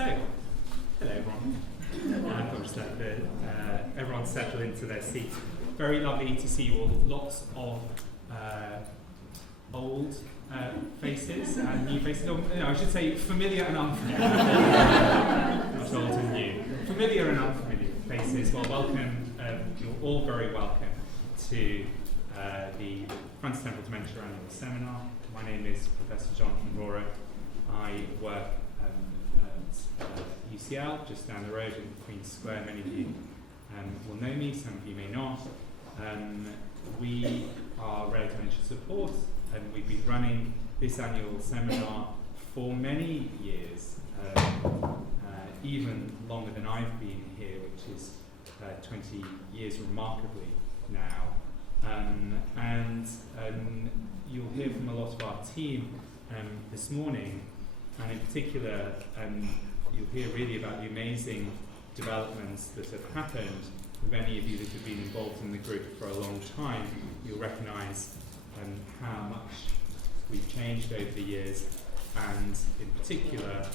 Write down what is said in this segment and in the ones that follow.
Hello everyone. I'll just let everyone settle into their seats. Very lovely to see you all. Lots of old faces and new faces. No, I should say familiar and unfamiliar. Not old and new. Familiar and unfamiliar faces. Well, welcome. You're all very welcome to the Francis Temple Dementia Annual Seminar. My name is Professor Jonathan Rohrer. I work at UCL, just down the road in Queen's Square. Many of you will know me, some of you may not. We are Rare Dementia Support, and we've been running this annual seminar for many years, even longer than I've been here, which is 20 years remarkably now. And you'll hear from a lot of our team this morning, and in particular you'll hear really about the amazing developments that have happened. With any of you that have been involved in the group for a long time, you'll recognise how much we've changed over the years, and in particular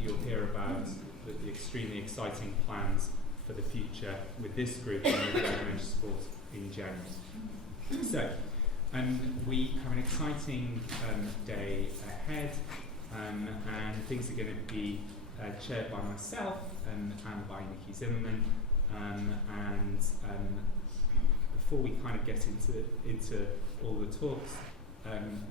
you'll hear about the extremely exciting plans for the future with this group and with dementia support in general. So we have an exciting day ahead, and things are going to be chaired by myself and by Nikki Zimmermann. And before we kind of get into all the talks,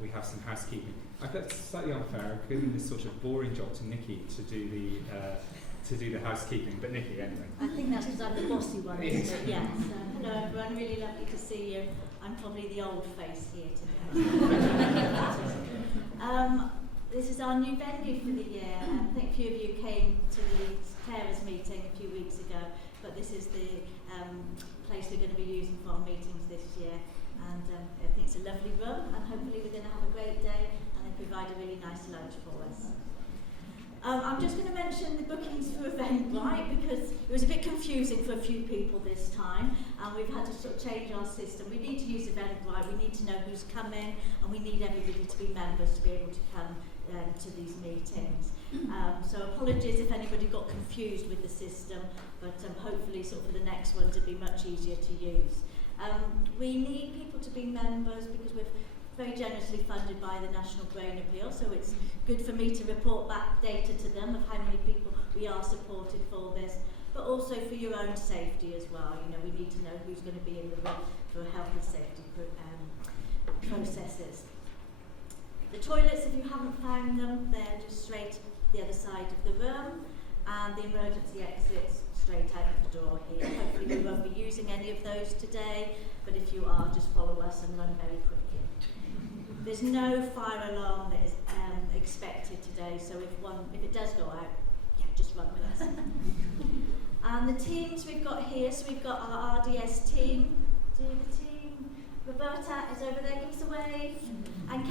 we have some housekeeping. I felt slightly unfair. I've given this sort of boring job to Nikki to do the housekeeping, but Nikki anyway. I think that's because I'm the bossy one, isn't it? Yes. Hello everyone, really lovely to see you. I'm probably the old face here today. This is our new venue for the year. I think a few of you came to the carers meeting a few weeks ago, but this is the place we're going to be using for our meetings this year. And I think it's a lovely room, and hopefully we're going to have a great day, and they provide a really nice lunch for us. I'm just going to mention the bookings for Eventbrite, because it was a bit confusing for a few people this time, and we've had to sort of change our system. We need to use Eventbrite, we need to know who's coming, and we need everybody to be members to be able to come to these meetings. So apologies if anybody got confused with the system, but hopefully sort of for the next one to be much easier to use. We need people to be members because we're very generously funded by the National Brain Appeal, so it's good for me to report back data to them of how many people we are supported for this, but also for your own safety as well. You know, we need to know who's going to be in the room for health and safety processes. The toilets, if you haven't found them, they're just straight the other side of the room, and the emergency exits straight out of the door here. Hopefully we won't be using any of those today, but if you are, just follow us and run very quickly. There's no fire alarm that is expected today, so if it does go out, yeah, just run with us. And the teams we've got here, so we've got our RDS team. Do the team? Roberta is over there, give us a wave. And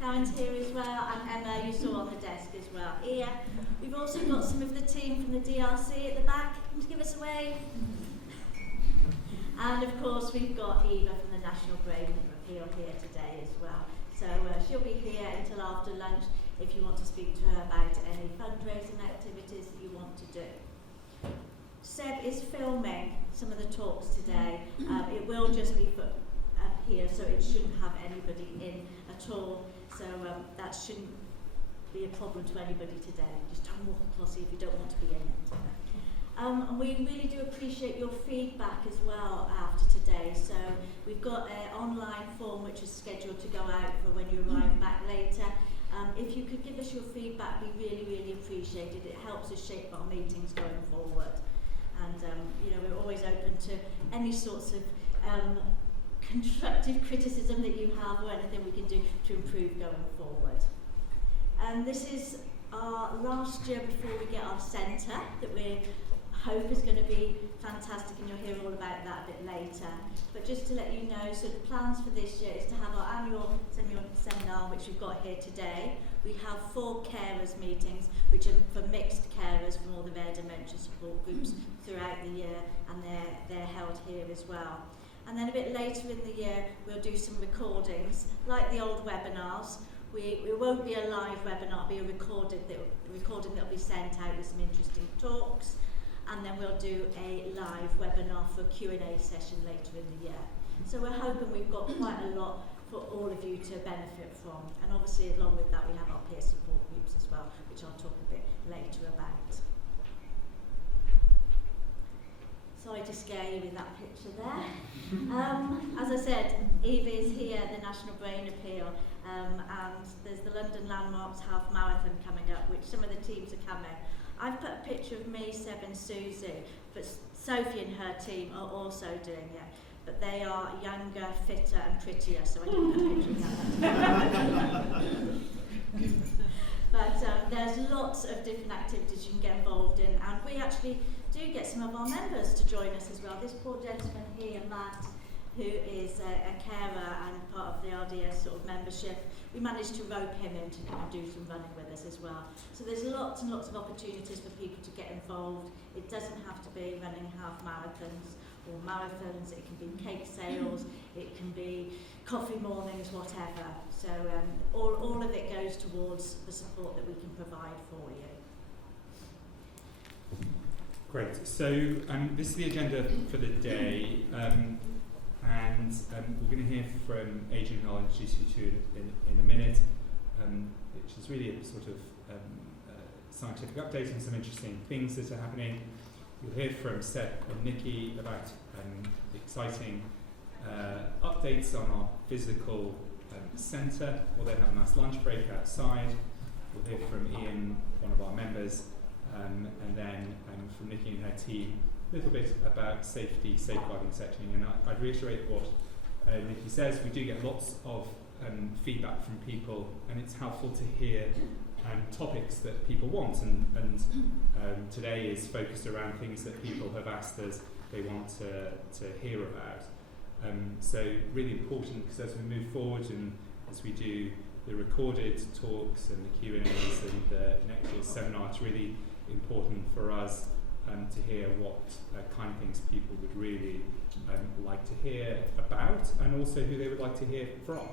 Karen's here as well, and Emma, you saw on the desk as well here. We've also got some of the team from the DRC at the back. Can you give us a wave? And of course we've got Eva from the National Brain Appeal here today as well. So she'll be here until after lunch if you want to speak to her about any fundraising activities that you want to do. Seb is filming some of the talks today. It will just be put up here, so it shouldn't have anybody in at all. So that shouldn't be a problem to anybody today. Just don't walk across it if you don't want to be in it. And we really do appreciate your feedback as well after today. So we've got an online form which is scheduled to go out for when you arrive back later. If you could give us your feedback, we really, really appreciate it. It helps us shape our meetings going forward. And you know, we're always open to any sorts of constructive criticism that you have, or anything we can do to improve going forward. And this is our last year before we get our centre that we hope is going to be fantastic, and you'll hear all about that a bit later. But just to let you know, so the plans for this year is to have our annual seminar, which we've got here today. We have 4 carers meetings, which are for mixed carers from all the rare dementia support groups throughout the year, and they're held here as well. And then a bit later in the year, we'll do some recordings, like the old webinars. It won't be a live webinar, it'll be a recording that will be sent out with some interesting talks, and then we'll do a live webinar for a Q&A session later in the year. So we're hoping we've got quite a lot for all of you to benefit from, and obviously along with that we have our peer support groups as well, which I'll talk a bit later about. Sorry to scare you with that picture there. As I said, Eva is here, the National Brain Appeal, and there's the London Landmarks Half Marathon coming up, which some of the teams are coming. I've put a picture of me, Seb and Susie, but Sophie and her team are also doing it. But they are younger, fitter and prettier, so I didn't put a picture of them. But there's lots of different activities you can get involved in, and we actually do get some of our members to join us as well. This poor gentleman here, Matt, who is a carer and part of the RDS sort of membership, we managed to rope him in to come and do some running with us as well. So there's lots and lots of opportunities for people to get involved. It doesn't have to be running half marathons or marathons, it can be cake sales, it can be coffee mornings, whatever. So all of it goes towards the support that we can provide for you. Great. So this is the agenda for the day, and we're going to hear from Adrian, who I'll introduce you to in a minute, which is really a sort of scientific update on some interesting things that are happening. You'll hear from Seb and Nikki about exciting updates on our physical centre. We'll then have a nice lunch break outside. We'll hear from Ian, one of our members, and then from Nikki and her team, a little bit about safety, safeguarding, sectioning. And I'd reiterate what Nikki says. We do get lots of feedback from people, and it's helpful to hear topics that people want, and today is focused around things that people have asked us they want to hear about. So really important, because as we move forward and as we do the recorded talks and the Q&As and the next year's seminar, it's really important for us to hear what kind of things people would really like to hear about, and also who they would like to hear from.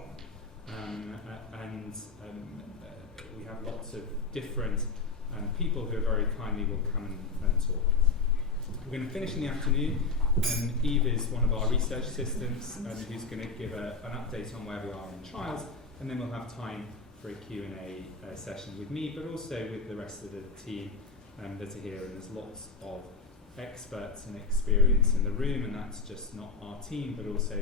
We have lots of different people who very kindly will come and talk. We're going to finish in the afternoon. Eve is one of our research assistants who's going to give an update on where we are in trials, and then we'll have time for a Q&A session with me, but also with the rest of the team that are here. And there's lots of experts and experience in the room, and that's just not our team, but also,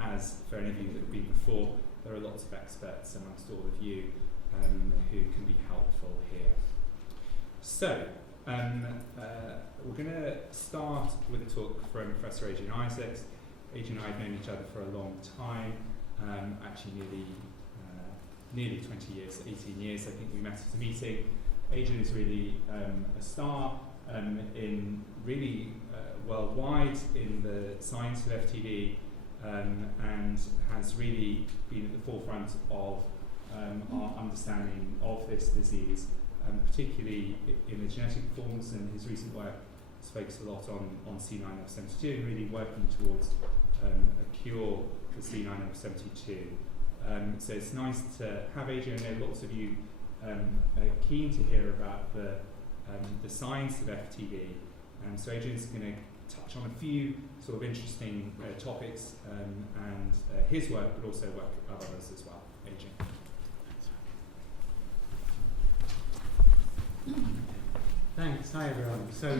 as for any of you that have been before, there are lots of experts amongst all of you who can be helpful here. So, we're going to start with a talk from Professor Adrian Isaacs. Adrian and I have known each other for a long time, actually nearly 20 years, 18 years I think we met at a meeting. Adrian is really a star in really worldwide in the science of FTD, and has really been at the forefront of our understanding of this disease, particularly in the genetic forms, and his recent work has focused a lot on C9orf72 and really working towards a cure for C9orf72. So it's nice to have Adrian. I know lots of you are keen to hear about the science of FTD, so Adrian's going to touch on a few sort of interesting topics and his work, but also work of others as well. Adrian. Thanks. Hi everyone. So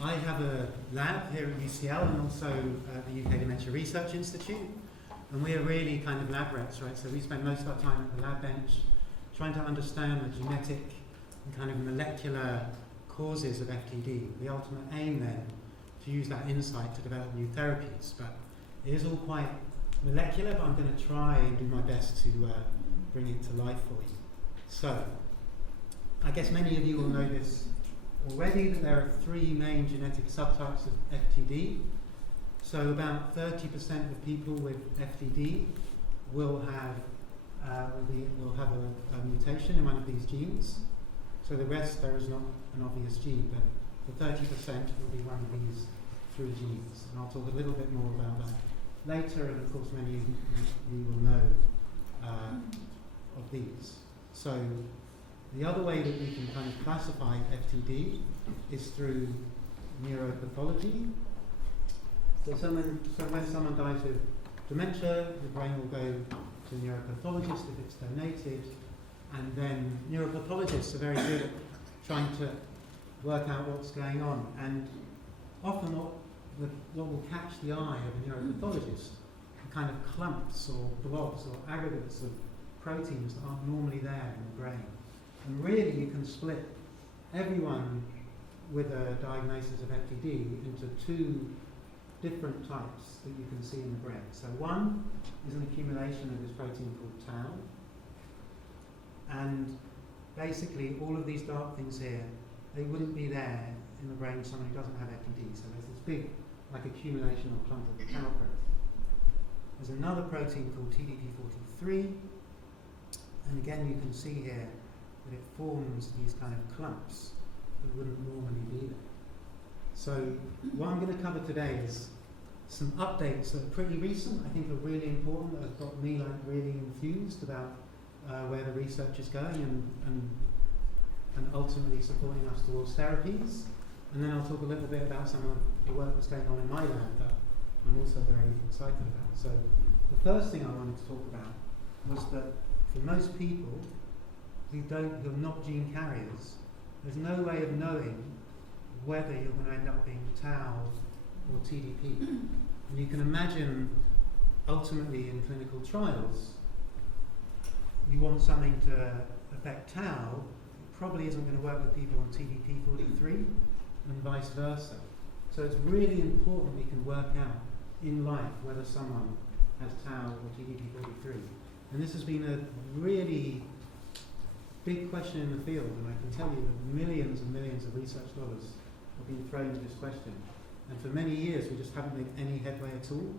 I have a lab here at UCL and also at the UK Dementia Research Institute, and we are really kind of lab rats, right? So we spend most of our time at the lab bench trying to understand the genetic and kind of molecular causes of FTD. The ultimate aim then to use that insight to develop new therapies, but it is all quite molecular, but I'm going to try and do my best to bring it to life for you. So I guess many of you will know this already, that there are three main genetic subtypes of FTD. So about 30% of people with FTD will have a mutation in one of these genes. So the rest, there is not an obvious gene, but the 30% will be one of these three genes. And I'll talk a little bit more about that later, and of course many of you will know of these. So the other way that we can kind of classify FTD is through neuropathology. So when someone dies with dementia, the brain will go to a neuropathologist if it's donated, and then neuropathologists are very good at trying to work out what's going on. And often what will catch the eye of a neuropathologist are kind of clumps or blobs or aggregates of proteins that aren't normally there in the brain. And really you can split everyone with a diagnosis of FTD into two different types that you can see in the brain. So one is an accumulation of this protein called tau, and basically all of these dark things here, they wouldn't be there in the brain of someone who doesn't have FTD. So there's this big accumulation or clump of the tau protein. There's another protein called TDP43, and again you can see here that it forms these kind of clumps that wouldn't normally be there. So what I'm going to cover today is some updates that are pretty recent, I think are really important, that have got me really enthused about where the research is going and ultimately supporting us towards therapies. And then I'll talk a little bit about some of the work that's going on in my lab that I'm also very excited about. So the first thing I wanted to talk about was that for most people who are not gene carriers, there's no way of knowing whether you're going to end up being tau or TDP. And you can imagine ultimately in clinical trials, you want something to affect tau, it probably isn't going to work with people on TDP43 and vice versa. So it's really important we can work out in life whether someone has tau or TDP43. And this has been a really big question in the field, and I can tell you that millions and millions of research dollars have been thrown at this question. And for many years we just haven't made any headway at all.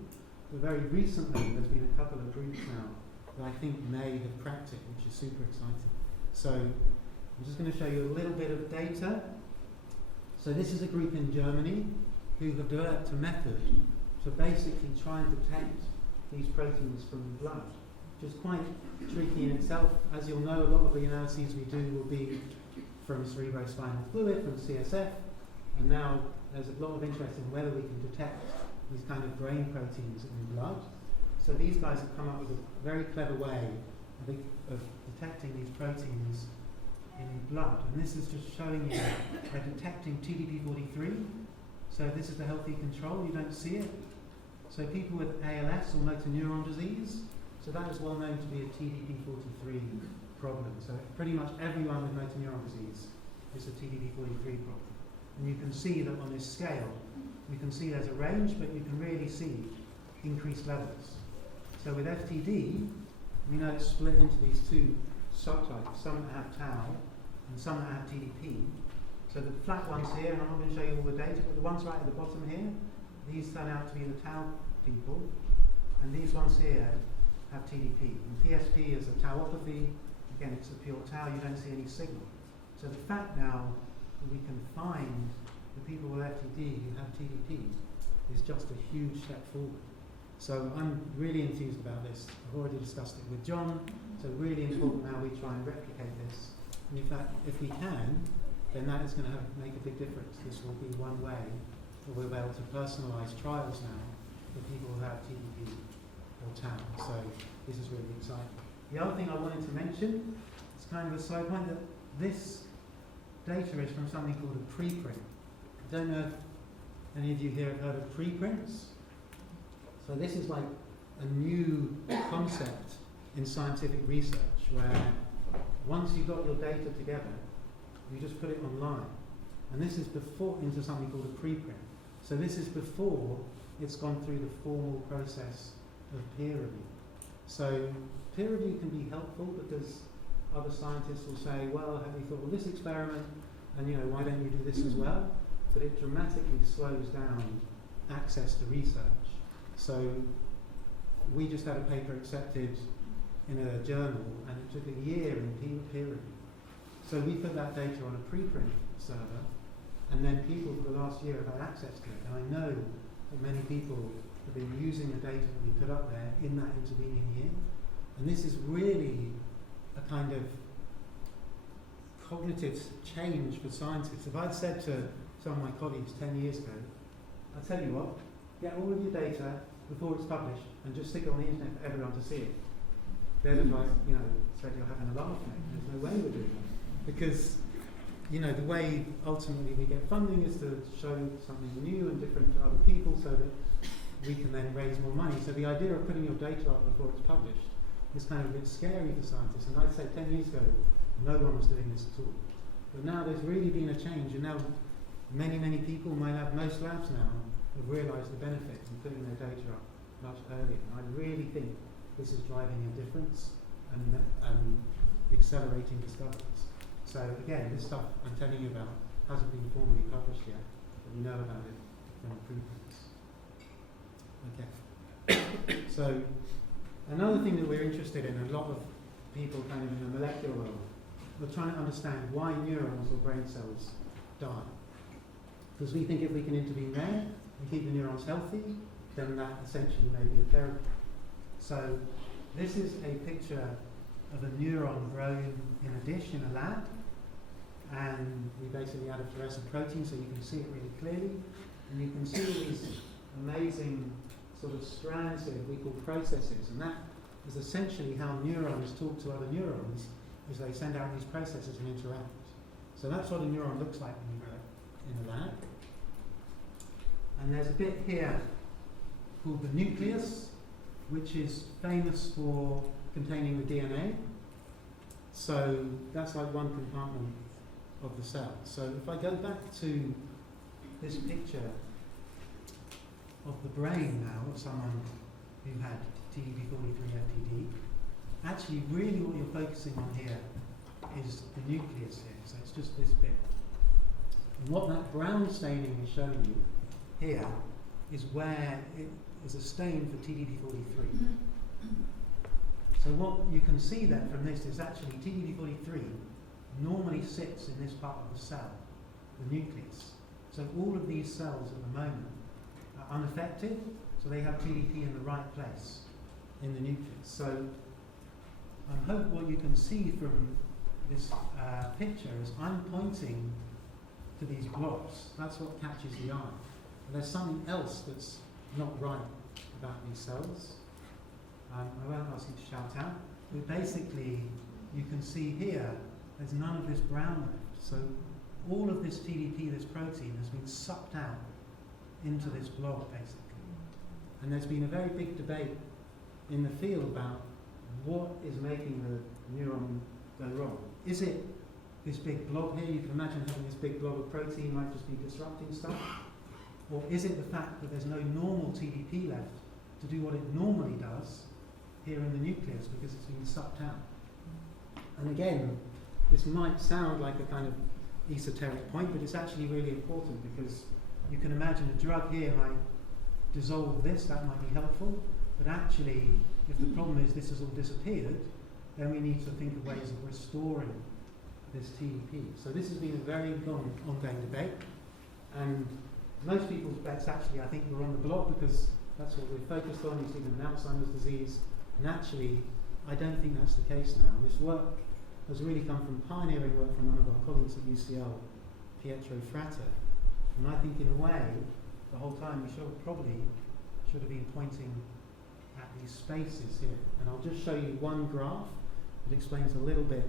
But very recently there's been a couple of groups now that I think may have cracked it, which is super exciting. So I'm just going to show you a little bit of data. So this is a group in Germany who have developed a method to basically try and detect these proteins from blood, which is quite tricky in itself. As you'll know, a lot of the analyses we do will be from cerebrospinal fluid, from CSF, and now there's a lot of interest in whether we can detect these kind of brain proteins in blood. So these guys have come up with a very clever way, I think, of detecting these proteins in blood. And this is just showing you they're detecting TDP43. So this is the healthy control, you don't see it. So people with ALS or motor neuron disease, so that is well known to be a TDP43 problem. So pretty much everyone with motor neuron disease is a TDP43 problem. And you can see that on this scale, you can see there's a range, but you can really see increased levels. So with FTD, we know it's split into these two subtypes, some that have tau and some that have TDP. So the flat ones here, and I'm not going to show you all the data, but the ones right at the bottom here, these turn out to be the tau people, and these ones here have TDP. And PSP is a tauopathy. Again, it's a pure tau, you don't see any signal. So the fact now that we can find the people with FTD who have TDP is just a huge step forward. So I'm really enthused about this. I've already discussed it with John, so really important now we try and replicate this. And in fact, if we can, then that is going to make a big difference. This will be one way that we'll be able to personalise trials now for people who have TDP or tau. So this is really exciting. The other thing I wanted to mention, it's kind of a side point, that this data is from something called a preprint. I don't know if any of you here have heard of preprints. So this is like a new concept in scientific research where once you've got your data together, you just put it online. And this is before into something called a preprint. So this is before it's gone through the formal process of peer review. So peer review can be helpful because other scientists will say, well, have you thought of this experiment? And why don't you do this as well? But it dramatically slows down access to research. So we just had a paper accepted in a journal and it took a year in peer review. So we put that data on a preprint server and then people for the last year have had access to it. And I know that many people have been using the data that we put up there in that intervening year. And this is really a kind of cognitive change for scientists. If I'd said to some of my colleagues 10 years ago, I'll tell you what, get all of your data before it's published and just stick it on the internet for everyone to see it. They'd have said you're having a laugh, mate. There's no way we're doing that. Because, the way ultimately we get funding is to show something new and different to other people so that we can then raise more money. So the idea of putting your data up before it's published is kind of a bit scary for scientists. And I'd say 10 years ago, no one was doing this at all. But now there's really been a change, and now many, many people, most labs now, have realised the benefit in putting their data up much earlier. And I really think this is driving a difference and accelerating discoveries. So again, this stuff I'm telling you about hasn't been formally published yet, but we know about it from preprint. Okay. So another thing that we're interested in, a lot of people kind of in the molecular world, we're trying to understand why neurons or brain cells die. Because we think if we can intervene there and keep the neurons healthy, then that essentially may be a therapy. So this is a picture of a neuron grown in a dish in a lab, and we basically add a fluorescent protein so you can see it really clearly, and you can see all these amazing sort of strands here that we call processes, and that is essentially how neurons talk to other neurons, is they send out these processes and interact. So that's what a neuron looks like when you grow it in a lab. And there's a bit here called the nucleus, which is famous for containing the DNA. So that's like one compartment of the cell. So if I go back to this picture of the brain now of someone who had TDP-43 FTD, actually really what you're focusing on here is the nucleus here. So it's just this bit. And what that brown staining is showing you here is where it is a stain for TDP-43. So what you can see then from this is actually TDP-43 normally sits in this part of the cell, the nucleus. So all of these cells at the moment are unaffected, so they have TDP in the right place in the nucleus. So I hope what you can see from this picture is I'm pointing to these blobs. That's what catches the eye. But there's something else that's not right about these cells. I won't ask you to shout out, but basically you can see here there's none of this brown left. So all of this TDP, this protein, has been sucked out into this blob basically. And there's been a very big debate in the field about what is making the neuron go wrong. Is it this big blob here? You can imagine having this big blob of protein might just be disrupting stuff. Or is it the fact that there's no normal TDP left to do what it normally does here in the nucleus because it's been sucked out? And again, this might sound like a kind of esoteric point, but it's actually really important because you can imagine a drug here might dissolve this, that might be helpful, but actually, if the problem is this has all disappeared, then we need to think of ways of restoring this TDP. So this has been a very long, ongoing debate, and most people's bets actually, I think, were on the blob because that's what we're focused on. You see them in Alzheimer's disease, and actually, I don't think that's the case now. This work has really come from pioneering work from one of our colleagues at UCL, Pietro Frater, and I think in a way, the whole time we probably should have been pointing at these spaces here. And I'll just show you one graph that explains a little bit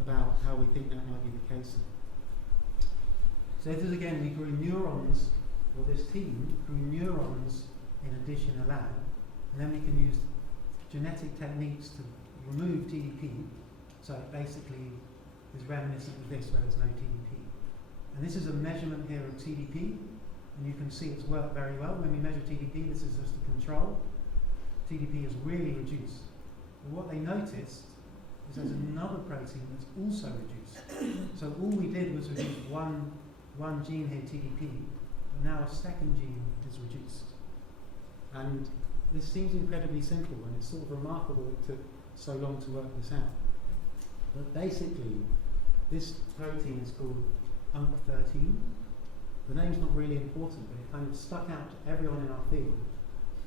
about how we think that might be the case. So this is again, we grew neurons, or this team grew neurons in a dish in a lab, and then we can use genetic techniques to remove TDP, so it basically is reminiscent of this where there's no TDP. And this is a measurement here of TDP, and you can see it's worked very well. When we measure TDP, this is just a control. TDP is really reduced. But what they noticed is there's another protein that's also reduced. So all we did was reduce one gene here, TDP, but now a second gene is reduced. And this seems incredibly simple, and it's sort of remarkable it took so long to work this out. But basically, this protein is called UNC13. The name's not really important, but it kind of stuck out to everyone in our field,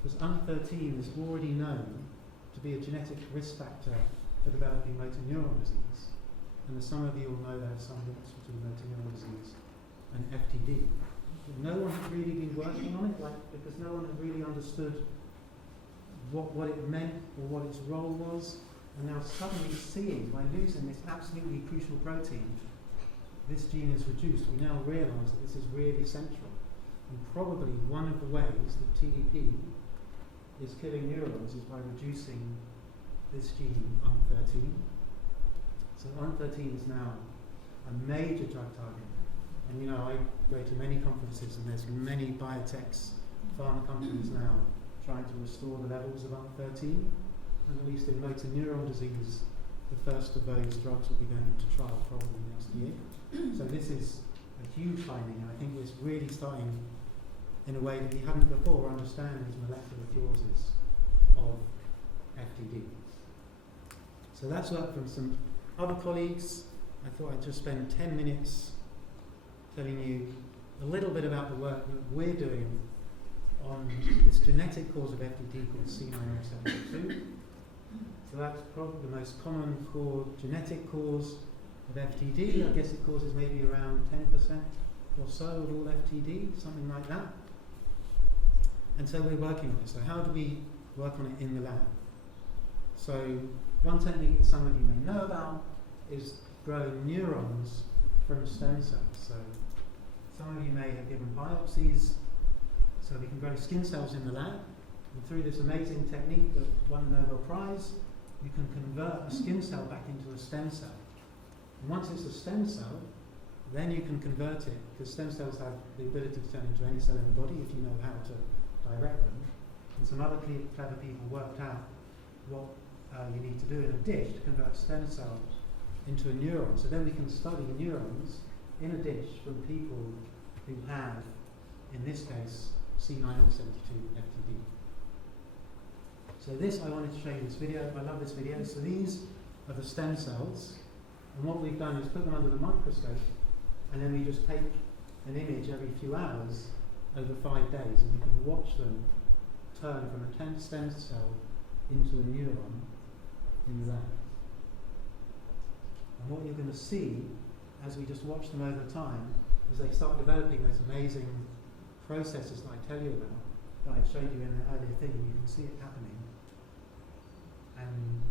because UNC13 is already known to be a genetic risk factor for developing motor neuron disease. And as some of you will know, there's some links between motor neuron disease and FTD. But no one had really been working on it, because no one had really understood what it meant or what its role was. And now suddenly seeing, by losing this absolutely crucial protein, this gene is reduced. We now realise that this is really central. And probably one of the ways that TDP is killing neurons is by reducing this gene, UNC13. So UNC13 is now a major drug target. And I go to many conferences and there's many biotechs, pharma companies now trying to restore the levels of UNC13. And at least in motor neuron disease, the first of those drugs will be going into trial probably next year. So this is a huge finding, and I think it's really starting in a way that we haven't before understand these molecular causes of FTD. So that's work from some other colleagues. I thought I'd just spend 10 minutes telling you a little bit about the work that we're doing on this genetic cause of FTD called C9orf72. So that's probably the most common genetic cause of FTD. I guess it causes maybe around 10% or so of all FTD, something like that. And so we're working on it. So how do we work on it in the lab? So one technique that some of you may know about is growing neurons from stem cells. So some of you may have given biopsies, so we can grow skin cells in the lab. And through this amazing technique that won the Nobel Prize, you can convert a skin cell back into a stem cell. And once it's a stem cell, then you can convert it, because stem cells have the ability to turn into any cell in the body if you know how to direct them. And some other clever people worked out what you need to do in a dish to convert stem cells into a neuron. So then we can study neurons in a dish from people who have, in this case, C9orf72 FTD. So I wanted to show you this video. I love this video. So these are the stem cells, and what we've done is put them under the microscope, and then we just take an image every few hours over 5 days, and you can watch them turn from a stem cell into a neuron in the lab. And what you're going to see as we just watch them over time is they start developing those amazing processes that I tell you about, that I showed you in the earlier thing, and you can see it happening. And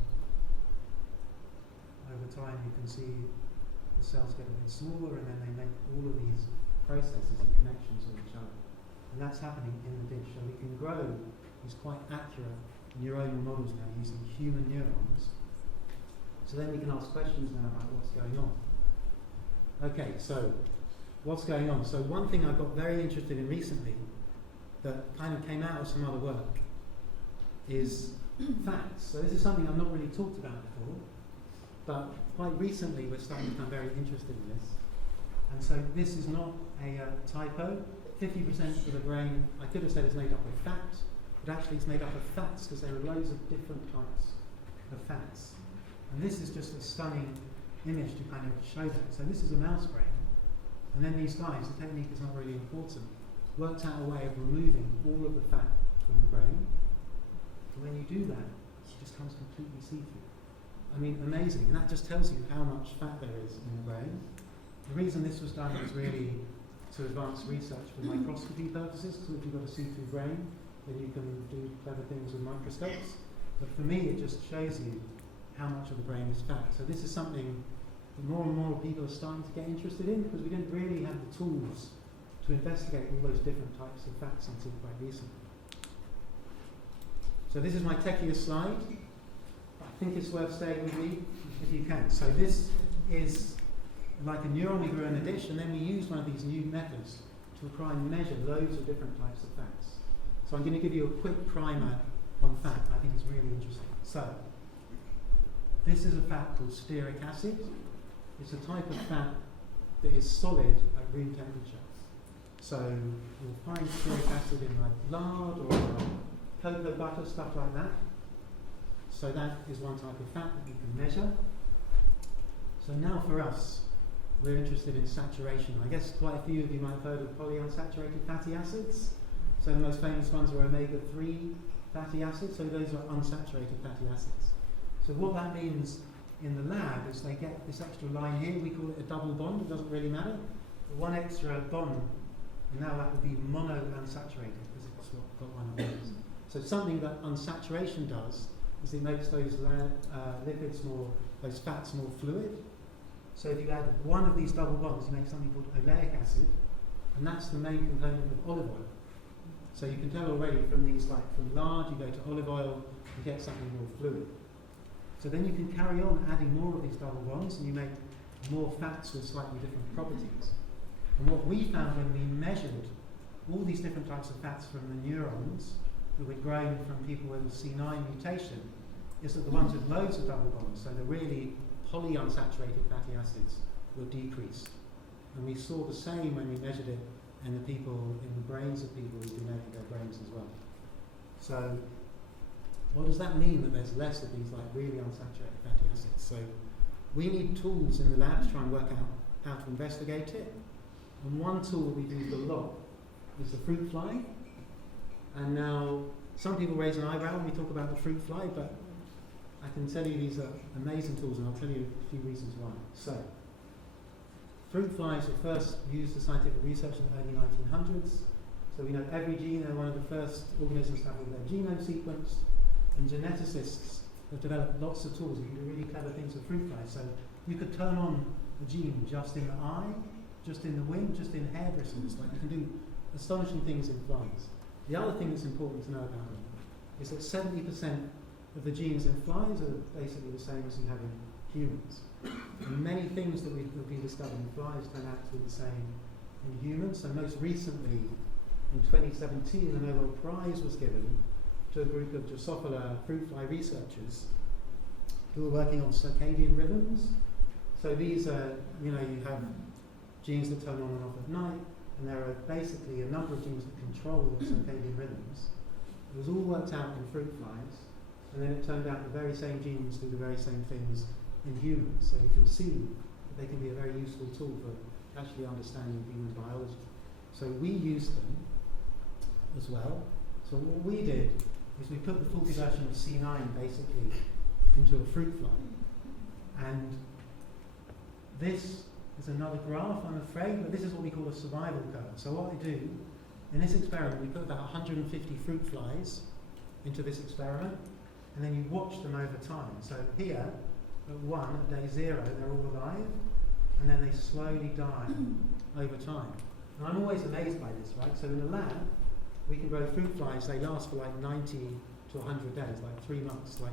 over time you can see the cells get a bit smaller, and then they make all of these processes and connections with each other. And that's happening in the dish. So we can grow these quite accurate neuronal models now using human neurons. So then we can ask questions now about what's going on. Okay, so what's going on? So one thing I got very interested in recently that kind of came out of some other work is fats. So this is something I've not really talked about before, but quite recently we're starting to become very interested in this. And so this is not a typo. 50% of the brain, I could have said, is made up of fat, but actually it's made up of fats because there are loads of different types of fats. And this is just a stunning image to kind of show that. So this is a mouse brain, and then these guys, the technique is not really important, worked out a way of removing all of the fat from the brain. And when you do that, it just comes completely see-through. I mean, amazing. And that just tells you how much fat there is in the brain. The reason this was done was really to advance research for microscopy purposes, because if you've got a see-through brain, then you can do clever things with microscopes. But for me, it just shows you how much of the brain is fat. So this is something that more and more people are starting to get interested in, because we didn't really have the tools to investigate all those different types of fats until quite recently. So this is my techiest slide. I think it's worth staying with me if you can. So this is like a neuron we grew in a dish, and then we used one of these new methods to try and measure loads of different types of fats. So I'm going to give you a quick primer on fat. I think it's really interesting. So this is a fat called stearic acid. It's a type of fat that is solid at room temperature. So you'll find stearic acid in like lard or cocoa butter, stuff like that. So that is one type of fat that you can measure. So now for us, we're interested in saturation. I guess quite a few of you might have heard of polyunsaturated fatty acids. So the most famous ones are omega-3 fatty acids, so those are unsaturated fatty acids. So what that means in the lab is they get this extra line here, we call it a double bond, it doesn't really matter. But one extra bond, and now that would be monounsaturated because it's got one of those. So something that unsaturation does is it makes those lipids more, those fats more fluid. So if you add one of these double bonds, you make something called oleic acid, and that's the main component of olive oil. So you can tell already from these, like from lard, you go to olive oil, you get something more fluid. So then you can carry on adding more of these double bonds, and you make more fats with slightly different properties. And what we found when we measured all these different types of fats from the neurons that were grown from people with a C9 mutation is that the ones with loads of double bonds, so the really polyunsaturated fatty acids, were decreased. And we saw the same when we measured it in the people, in the brains of people who've been editing their brains as well. So what does that mean that there's less of these like really unsaturated fatty acids? So we need tools in the lab to try and work out how to investigate it. And one tool that we've used a lot is the fruit fly. And now some people raise an eyebrow when we talk about the fruit fly, but I can tell you these are amazing tools, and I'll tell you a few reasons why. So, fruit flies were first used for scientific research in the early 1900s. So we know every gene, they're one of the first organisms to have their genome sequenced, and geneticists have developed lots of tools. You can do really clever things with fruit flies. So you could turn on a gene just in the eye, just in the wing, just in hair bristles. Like you can do astonishing things in flies. The other thing that's important to know about them is that 70% of the genes in flies are basically the same as you have in humans. And many things that we've been discovering in flies turn out to be the same in humans. So most recently, in 2017, a Nobel Prize was given to a group of Drosophila fruit fly researchers who are working on circadian rhythms. So these are, you have genes that turn on and off at night, and there are basically a number of genes that control the circadian rhythms. It was all worked out in fruit flies, and then it turned out the very same genes do the very same things in humans. So you can see that they can be a very useful tool for actually understanding human biology. So we used them as well. So what we did is we put the faulty version of C9 basically into a fruit fly. And this is another graph, I'm afraid, but this is what we call a survival curve. So what I do, in this experiment, we put about 150 fruit flies into this experiment, and then you watch them over time. So here, at day 0, they're all alive, and then they slowly die over time. And I'm always amazed by this, right? So in the lab, we can grow fruit flies, they last for like 90 to 100 days, like 3 months. Like,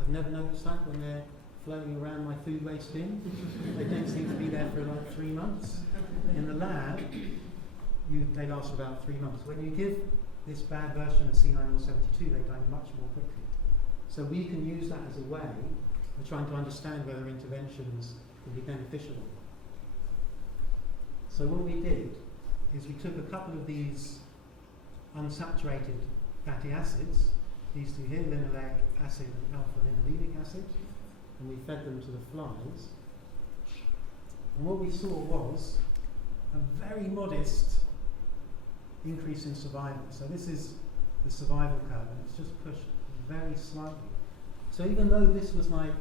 I've never noticed that when they're floating around my food waste bin. They don't seem to be there for like 3 months. In the lab, they last for about 3 months. When you give this bad version of C972, they die much more quickly. So we can use that as a way of trying to understand whether interventions can be beneficial. So what we did is we took a couple of these unsaturated fatty acids, these two here, linoleic acid and alpha-linolenic acid, and we fed them to the flies. And what we saw was a very modest increase in survival. So this is the survival curve, and it's just pushed very slightly. So even though this was like,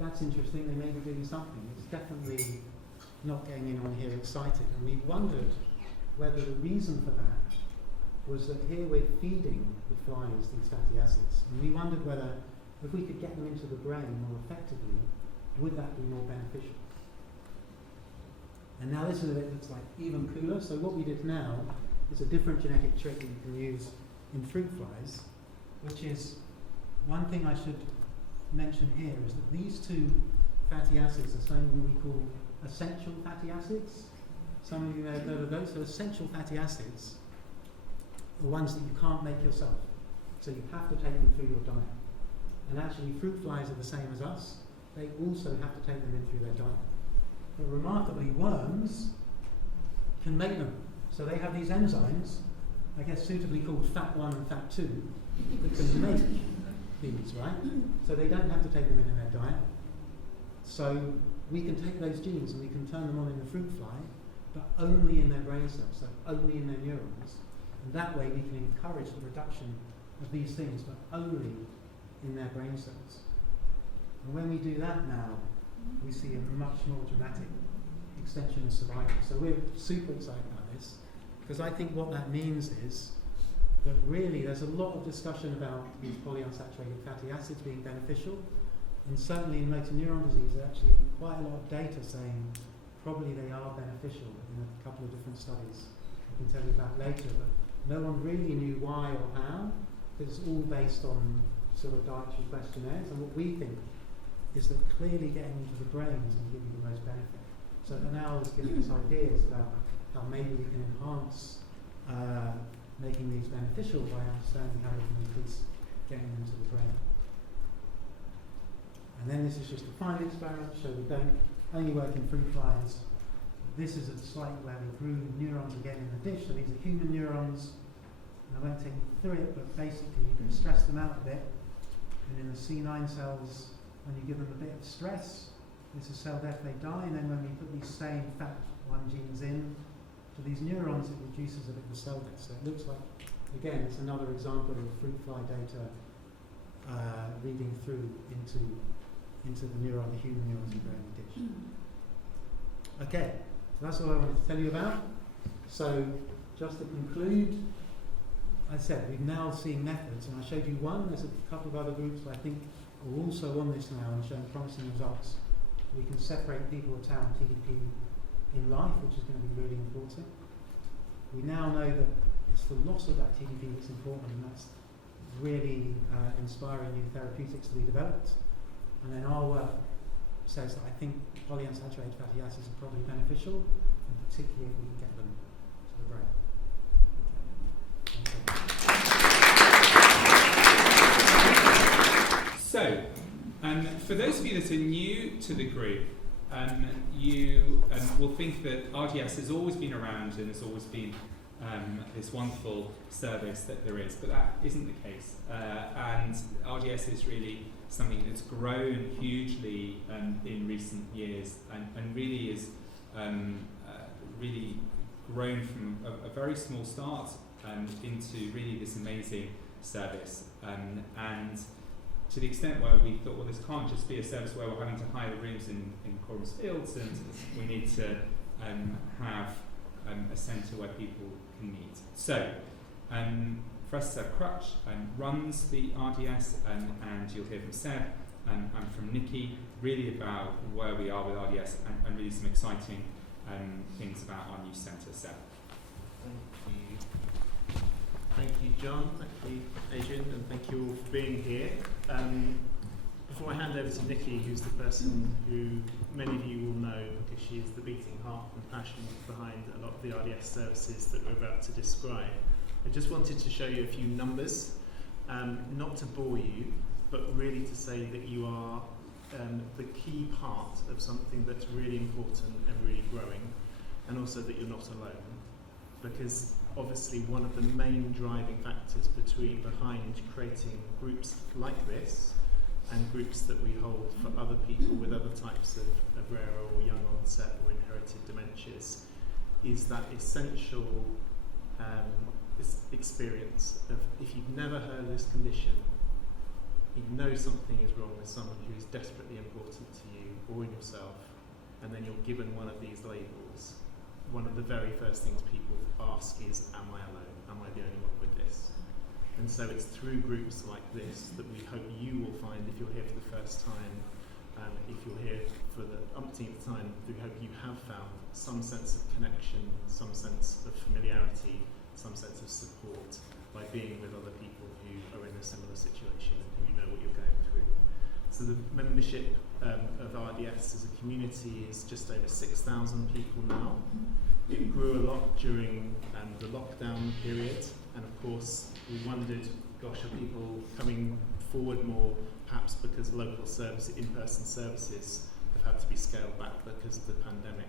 that's interesting, they may be doing something, it's definitely not getting anyone here excited. And we wondered whether the reason for that was that here we're feeding the flies these fatty acids. And we wondered whether, if we could get them into the brain more effectively, would that be more beneficial? And now this is a bit that's like even cooler. So what we did now is a different genetic trick that you can use in fruit flies, which is, one thing I should mention here is that these two fatty acids are something we call essential fatty acids. Some of you may have heard of those. So essential fatty acids are ones that you can't make yourself. So you have to take them through your diet. And actually fruit flies are the same as us. They also have to take them in through their diet. But remarkably, worms can make them. So they have these enzymes, I guess suitably called FAT1 and FAT2, that can make these, right? So they don't have to take them in their diet. So we can take those genes and we can turn them on in the fruit fly, but only in their brain cells, so only in their neurons. And that way we can encourage the reduction of these things, but only in their brain cells. And when we do that now, we see a much more dramatic extension of survival. So we're super excited about this, because I think what that means is that really there's a lot of discussion about these polyunsaturated fatty acids being beneficial, and certainly in motor neuron disease there's actually quite a lot of data saying probably they are beneficial in a couple of different studies I can tell you about later, but no one really knew why or how, because it's all based on sort of dietary questionnaires, and what we think is that clearly getting into the brain is going to give you the most benefit. So for now it's giving us ideas about how maybe we can enhance making these beneficial by understanding how we can increase getting them to the brain. And then this is just a final experiment, so we don't only work in fruit flies. This is a site where we grew neurons again in the dish, so these are human neurons. And I won't take you through it, but basically you can stress them out a bit. And in the C9 cells, when you give them a bit of stress, this is cell death, they die, and then when we put these same FAT1 genes in to these neurons, it reduces a bit of cell death. So it looks like, again, it's another example of fruit fly data reading through into the neuron, the human neurons we grow in the dish. Okay, so that's all I wanted to tell you about. So just to conclude, I said we've now seen methods, and I showed you one. There's a couple of other groups that I think are also on this now and showing promising results. We can separate people with tau and TDP in life, which is going to be really important. We now know that it's the loss of that TDP that's important, and that's really inspiring new therapeutics to be developed. And then our work says that I think polyunsaturated fatty acids are probably beneficial, and particularly if we can get them to the brain. Okay. So, for those of you that are new to the group, you will think that RDS has always been around and has always been this wonderful service that there is, but that isn't the case. And RDS is really something that's grown hugely in recent years, and really is really grown from a very small start into really this amazing service. And to the extent where we thought, well, this can't just be a service where we're having to hire the rooms in Coram's fields, and we need to have a centre where people can meet. So, Professor Crutch runs the RDS, and you'll hear from Seb and from Nikki really about where we are with RDS and really some exciting things about our new centre. Seb. Thank you, John. Thank you, Adrian, and thank you all for being here. Before I hand over to Nikki, who's the person who many of you will know because she's the beating heart and passion behind a lot of the RDS services that we're about to describe, I just wanted to show you a few numbers, not to bore you, but really to say that you are the key part of something that's really important and really growing, and also that you're not alone. Because obviously one of the main driving factors behind creating groups like this and groups that we hold for other people with other types of rare or young onset or inherited dementias is that essential experience of, if you've never heard of this condition, you know something is wrong with someone who is desperately important to you or in yourself, and then you're given one of these labels. One of the very first things people ask is, am I alone? Am I the only one with this? And so it's through groups like this that we hope you will find, if you're here for the first time, if you're here for the umpteenth time, we hope you have found some sense of connection, some sense of familiarity, some sense of support by being with other people who are in a similar situation and who know what you're going through. So the membership of RDS as a community is just over 6,000 people now. It grew a lot during the lockdown period, and of course we wondered, gosh, are people coming forward more, perhaps because local in-person services have had to be scaled back because of the pandemic.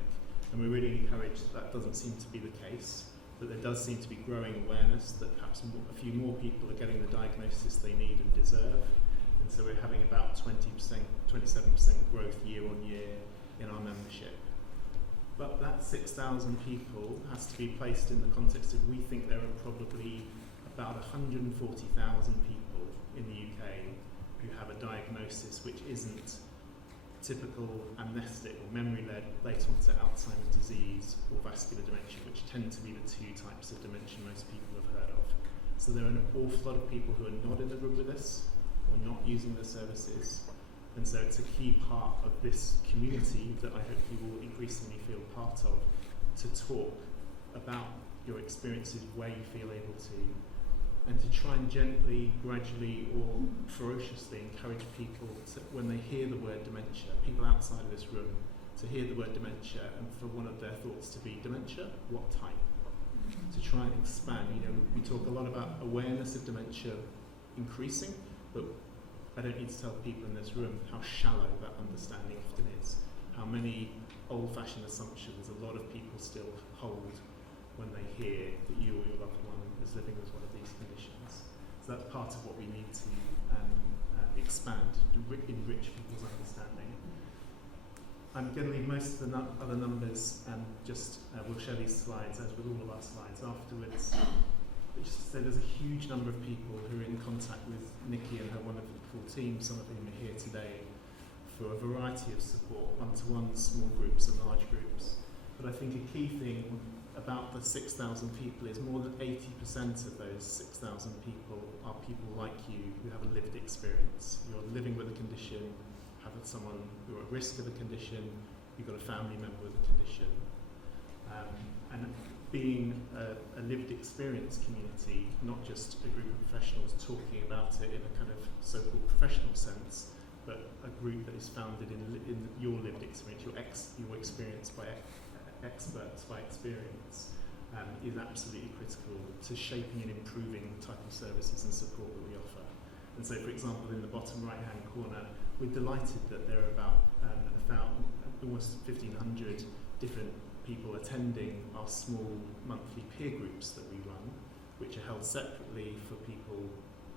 And we're really encouraged that doesn't seem to be the case, that there does seem to be growing awareness that perhaps a few more people are getting the diagnosis they need and deserve. And so we're having about 27% growth year on year in our membership. But that 6,000 people has to be placed in the context of, we think there are probably about 140,000 people in the UK who have a diagnosis which isn't typical amnestic or memory-led late onset Alzheimer's disease or vascular dementia, which tend to be the two types of dementia most people have heard of. So there are an awful lot of people who are not in the room with us or not using the services, and so it's a key part of this community that I hope you will increasingly feel part of, to talk about your experiences where you feel able to, and to try and gently, gradually or ferociously encourage people to, when they hear the word dementia, people outside of this room, to hear the word dementia and for one of their thoughts to be dementia, what type? To try and expand. You know, we talk a lot about awareness of dementia increasing, but I don't need to tell people in this room how shallow that understanding often is, how many old-fashioned assumptions a lot of people still hold when they hear that you or your loved one is living with one of these conditions. So that's part of what we need to expand, to enrich people's understanding. I'm going to leave most of the other numbers and we'll share these slides, as with all of our slides, afterwards. But just to say there's a huge number of people who are in contact with Nikki and her wonderful team, some of whom are here today, for a variety of support, one-to-ones, small groups and large groups. But I think a key thing about the 6,000 people is more than 80% of those 6,000 people are people like you who have a lived experience. You're living with a condition, have someone who are at risk of a condition, you've got a family member with a condition. And being a lived experience community, not just a group of professionals talking about it in a kind of so-called professional sense, but a group that is founded in your lived experience, your experience by experts by experience, is absolutely critical to shaping and improving the type of services and support that we offer. And so, for example, in the bottom right-hand corner, we're delighted that there are about almost 1,500 different people attending our small monthly peer groups that we run, which are held separately for people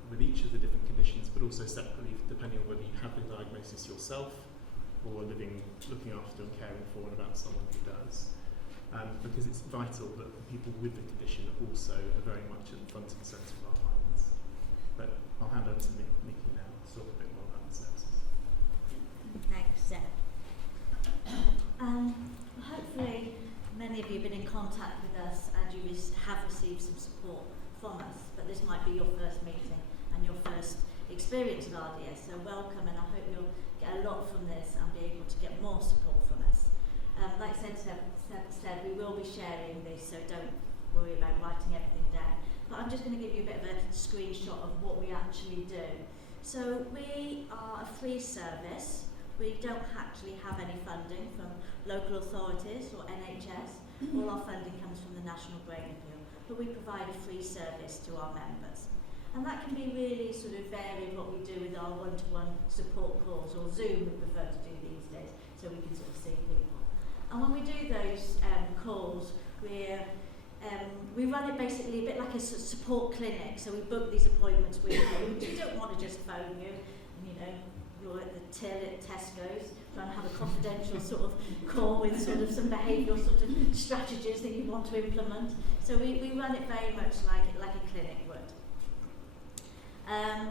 with each of the different conditions, but also separately depending on whether you have the diagnosis yourself or looking after and caring for and about someone who does. Because it's vital that the people with the condition also are very much at the front and centre of our minds. But I'll hand over to Nikki now to talk a bit more about the services. Thanks, Seb. Hopefully many of you have been in contact with us and you have received some support from us, but this might be your first meeting and your first experience of RDS, so welcome, and I hope you'll get a lot from this and be able to get more support from us. Like Seb said, we will be sharing this, so don't worry about writing everything down. But I'm just going to give you a bit of a screenshot of what we actually do. So we are a free service. We don't actually have any funding from local authorities or NHS. All our funding comes from the National Brain Appeal, but we provide a free service to our members. And that can be really sort of varied what we do with our one-to-one support calls, or Zoom we prefer to do these days, so we can sort of see people. And when we do those calls, we run it basically a bit like a support clinic. So we book these appointments with you. We don't want to just phone you, and you know, you're at the till at Tesco's, trying to have a confidential sort of call with sort of some behavioural sort of strategies that you want to implement. So we run it very much like a clinic would. And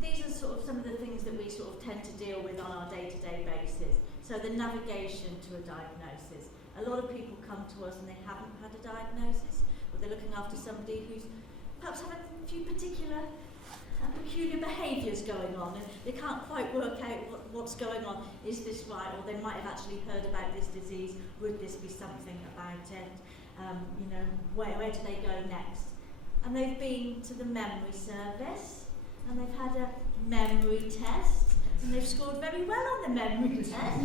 these are sort of some of the things that we sort of tend to deal with on our day-to-day basis. So the navigation to a diagnosis. A lot of people come to us and they haven't had a diagnosis, or they're looking after somebody who's perhaps having a few particular peculiar behaviours going on, and they can't quite work out what's going on. Is this right? Or they might have actually heard about this disease. Would this be something about it? You know, where do they go next? And they've been to the memory service, and they've had a memory test, and they've scored very well on the memory test.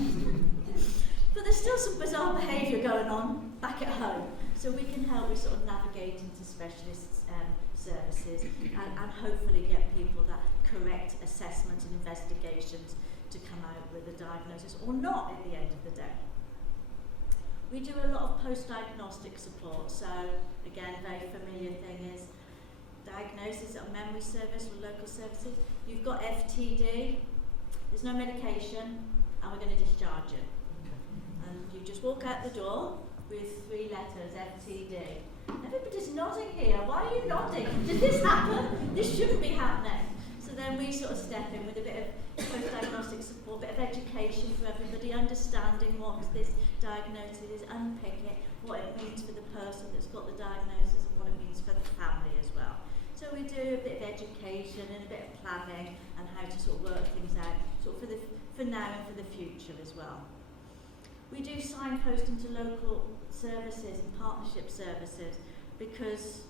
But there's still some bizarre behaviour going on back at home. So we can help with sort of navigate into specialist services and hopefully get people that correct assessment and investigations to come out with a diagnosis, or not at the end of the day. We do a lot of post-diagnostic support. So again, very familiar thing is diagnosis at a memory service or local services. You've got FTD, there's no medication, and we're going to discharge you. And you just walk out the door with 3 letters, FTD. Everybody's nodding here. Why are you nodding? Did this happen? This shouldn't be happening. So then we sort of step in with a bit of post-diagnostic support, a bit of education for everybody, understanding what this diagnosis is, unpick it, what it means for the person that's got the diagnosis and what it means for the family as well. So we do a bit of education and a bit of planning and how to sort of work things out sort of for now and for the future as well. We do signpost into local services and partnership services because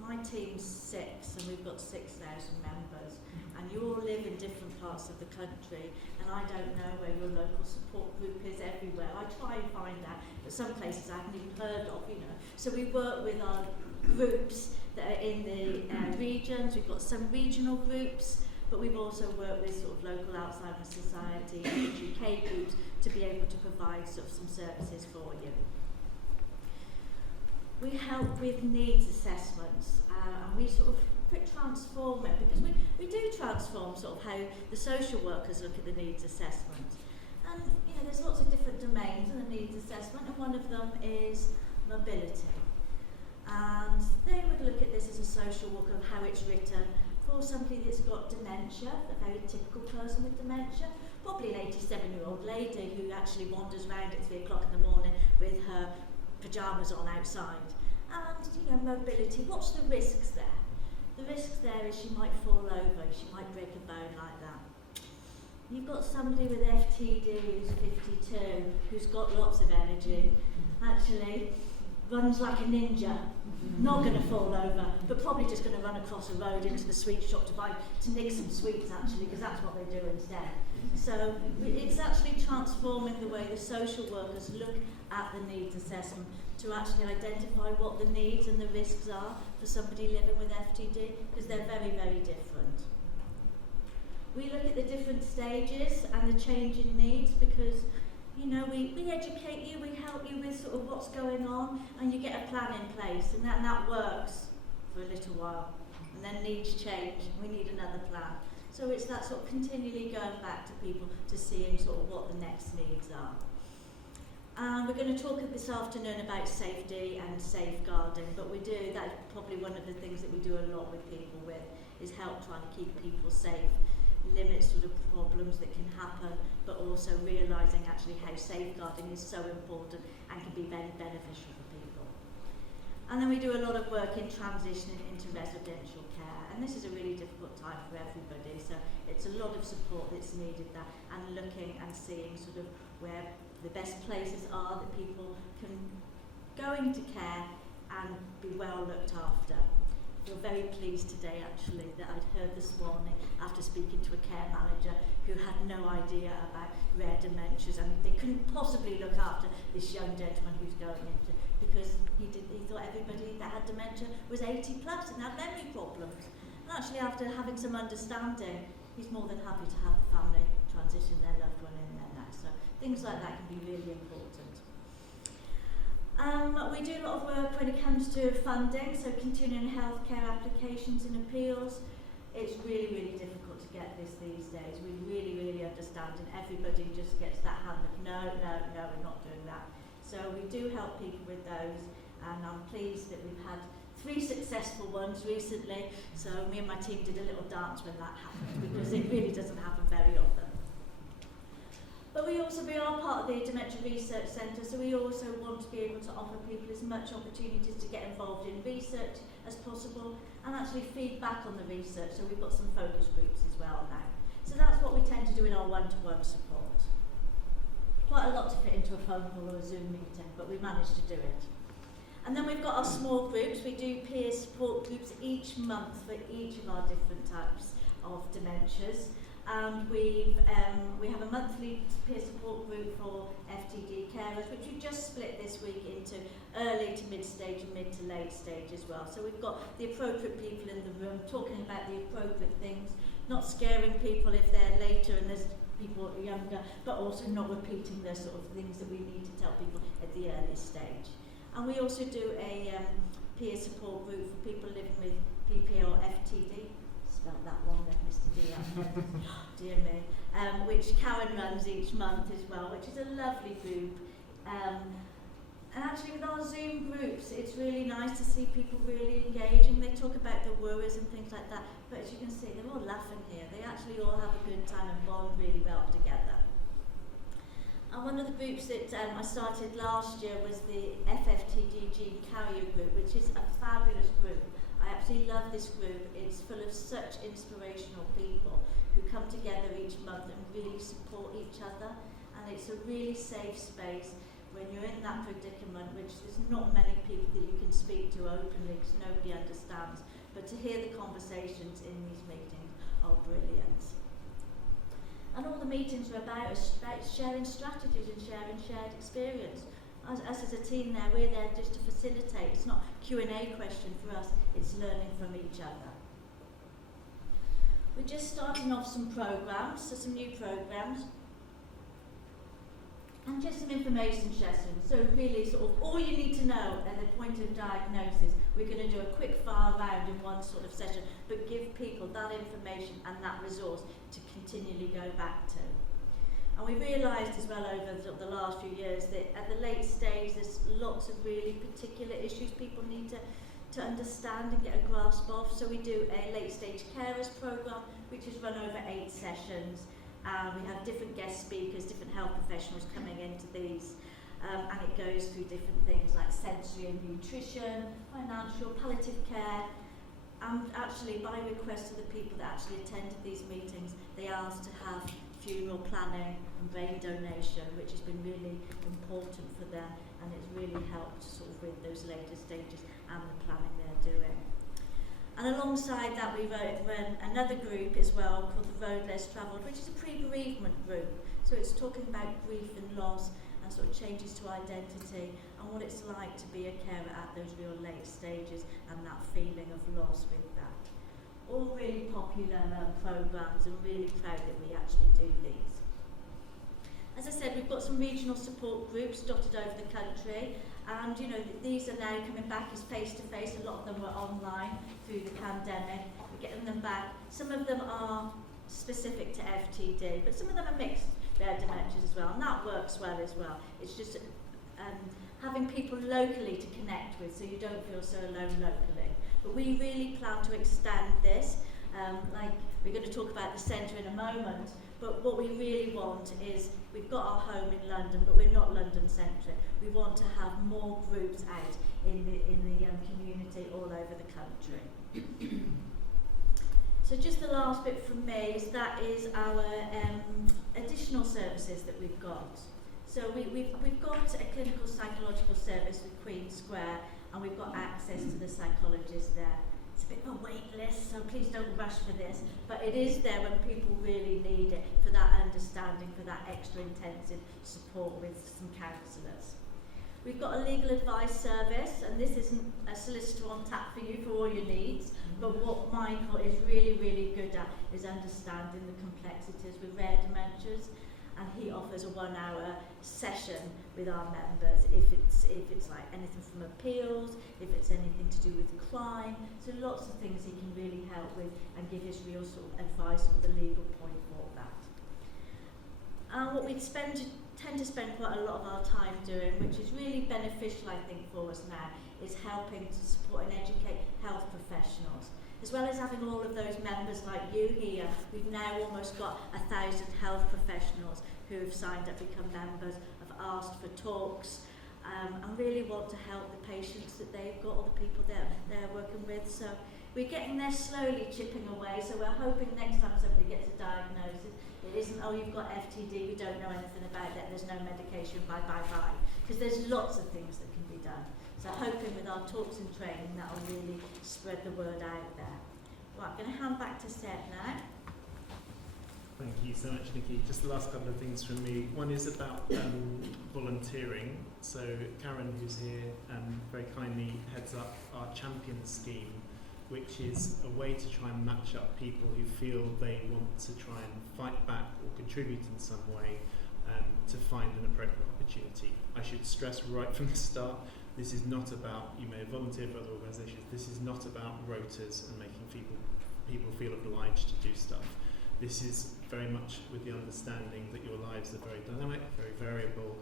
my team's 6 and we've got 6,000 members and you all live in different parts of the country and I don't know where your local support group is everywhere. I try and find out, but some places I haven't even heard of, you know. So we work with our groups that are in the regions. We've got some regional groups, but we've also worked with sort of local Alzheimer's Society and UK groups to be able to provide sort of some services for you. We help with needs assessments and we sort of transform it because we do transform sort of how the social workers look at the needs assessment. And you know, there's lots of different domains in the needs assessment and one of them is mobility. And they would look at this as a social worker of how it's written for somebody that's got dementia, a very typical person with dementia, probably an 87-year-old lady who actually wanders around at 3 o'clock in the morning with her pyjamas on outside. And, you know, mobility, what's the risks there? The risks there is she might fall over, she might break a bone like that. You've got somebody with FTD who's 52, who's got lots of energy, actually runs like a ninja, not going to fall over, but probably just going to run across a road into the sweet shop to nick some sweets actually, because that's what they do instead. So it's actually transforming the way the social workers look at the needs assessment to actually identify what the needs and the risks are for somebody living with FTD, because they're very, very different. We look at the different stages and the change in needs because, you know, we educate you, we help you with sort of what's going on, and you get a plan in place, and that works for a little while. And then needs change, we need another plan. So it's that sort of continually going back to people to seeing sort of what the next needs are. We're going to talk this afternoon about safety and safeguarding, but that's probably one of the things that we do a lot with people with, is help trying to keep people safe, limit sort of problems that can happen, but also realising actually how safeguarding is so important and can be very beneficial for people. And then we do a lot of work in transitioning into residential care, and this is a really difficult time for everybody, so it's a lot of support that's needed there, and looking and seeing sort of where the best places are that people can go into care and be well looked after. We're very pleased today actually that I'd heard this morning after speaking to a care manager who had no idea about rare dementias and they couldn't possibly look after this young gentleman who's going into, because he thought everybody that had dementia was 80 plus and had memory problems. And actually after having some understanding, he's more than happy to have the family transition their loved one in there now. So things like that can be really important. We do a lot of work when it comes to funding, so continuing healthcare applications and appeals. It's really, really difficult to get this these days. We really, really understand, and everybody just gets that hand of no, we're not doing that. So we do help people with those, and I'm pleased that we've had 3 successful ones recently. So me and my team did a little dance when that happened, because it really doesn't happen very often. But we are part of the Dementia Research Centre, so we also want to be able to offer people as much opportunities to get involved in research as possible and actually feed back on the research. So we've got some focus groups as well now. So that's what we tend to do in our one-to-one support. Quite a lot to fit into a phone call or a Zoom meeting, but we managed to do it. And then we've got our small groups. We do peer support groups each month for each of our different types of dementias. And we have a monthly peer support group for FTD carers, which we've just split this week into early to mid-stage and mid to late stage as well. So we've got the appropriate people in the room talking about the appropriate things, not scaring people if they're later and there's people younger, but also not repeating the sort of things that we need to tell people at the earliest stage. And we also do a peer support group for people living with PPA or FTD. Spelled that wrong there, Mr. D. Dear me. Which Karen runs each month as well, which is a lovely group. And actually with our Zoom groups, it's really nice to see people really engaging. They talk about the worries and things like that, but as you can see, they're all laughing here. They actually all have a good time and bond really well together. And one of the groups that I started last year was the FTD Gene Carrier Group, which is a fabulous group. I absolutely love this group. It's full of such inspirational people who come together each month and really support each other. And it's a really safe space when you're in that predicament, which there's not many people that you can speak to openly because nobody understands. But to hear the conversations in these meetings are brilliant. And all the meetings are about sharing strategies and sharing shared experience. Us as a team there, we're there just to facilitate. It's not Q&A question for us, it's learning from each other. We're just starting off some programs, so some new programs. And just some information sessions. So really sort of all you need to know at the point of diagnosis. We're going to do a quick fire round in one sort of session, but give people that information and that resource to continually go back to. And we realised as well over the last few years that at the late stage there's lots of really particular issues people need to understand and get a grasp of. So we do a late stage carers programme which is run over 8 sessions. We have different guest speakers, different health professionals coming into these, and it goes through different things like sensory and nutrition, financial, palliative care, and actually by request of the people that actually attended these meetings, they asked to have funeral planning and brain donation, which has been really important for them, and it's really helped sort of with those later stages and the planning they're doing. And alongside that, we run another group as well called the Road Less Travelled, which is a pre-bereavement group. So it's talking about grief and loss and sort of changes to identity and what it's like to be a carer at those real late stages and that feeling of loss with that. All really popular programmes, and really proud that we actually do these. As I said, we've got some regional support groups dotted over the country. And you know, these are now coming back as face-to-face. A lot of them were online through the pandemic. We're getting them back. Some of them are specific to FTD, but some of them are mixed rare dementias as well, and that works well as well. It's just having people locally to connect with so you don't feel so alone locally. But we really plan to extend this. Like we're going to talk about the centre in a moment, but what we really want is, we've got our home in London, but we're not London-centric. We want to have more groups out in the community all over the country. So just the last bit from me is our additional services that we've got. So we've got a clinical psychological service with Queen Square, and we've got access to the psychologist there. It's a bit of a wait list, so please don't rush for this, but it is there when people really need it, for that understanding, for that extra intensive support with some counsellors. We've got a legal advice service, and this isn't a solicitor on tap for you for all your needs, but what Michael is really, really good at is understanding the complexities with rare dementias, and he offers a 1-hour session with our members if it's like anything from appeals, if it's anything to do with crime, so lots of things he can really help with and give his real sort of advice on the legal point for that. And what we tend to spend quite a lot of our time doing, which is really beneficial I think for us now, is helping to support and educate health professionals. As well as having all of those members like you here, we've now almost got 1,000 health professionals who have signed up to become members, have asked for talks, and really want to help the patients that they've got, or the people they're working with. So we're getting there slowly, chipping away. So we're hoping next time somebody gets a diagnosis, it isn't, oh, you've got FTD, we don't know anything about that, there's no medication, bye. Because there's lots of things that can be done. So hoping with our talks and training that will really spread the word out there. Right, I'm going to hand back to Seth now. Thank you so much, Nikki. Just the last couple of things from me. One is about volunteering. So Karen, who's here, very kindly heads up our champion scheme, which is a way to try and match up people who feel they want to try and fight back or contribute in some way to find an appropriate opportunity. I should stress right from the start, this is not about, you may volunteer for other organisations, this is not about rotas and making people feel obliged to do stuff. This is very much with the understanding that your lives are very dynamic, very variable,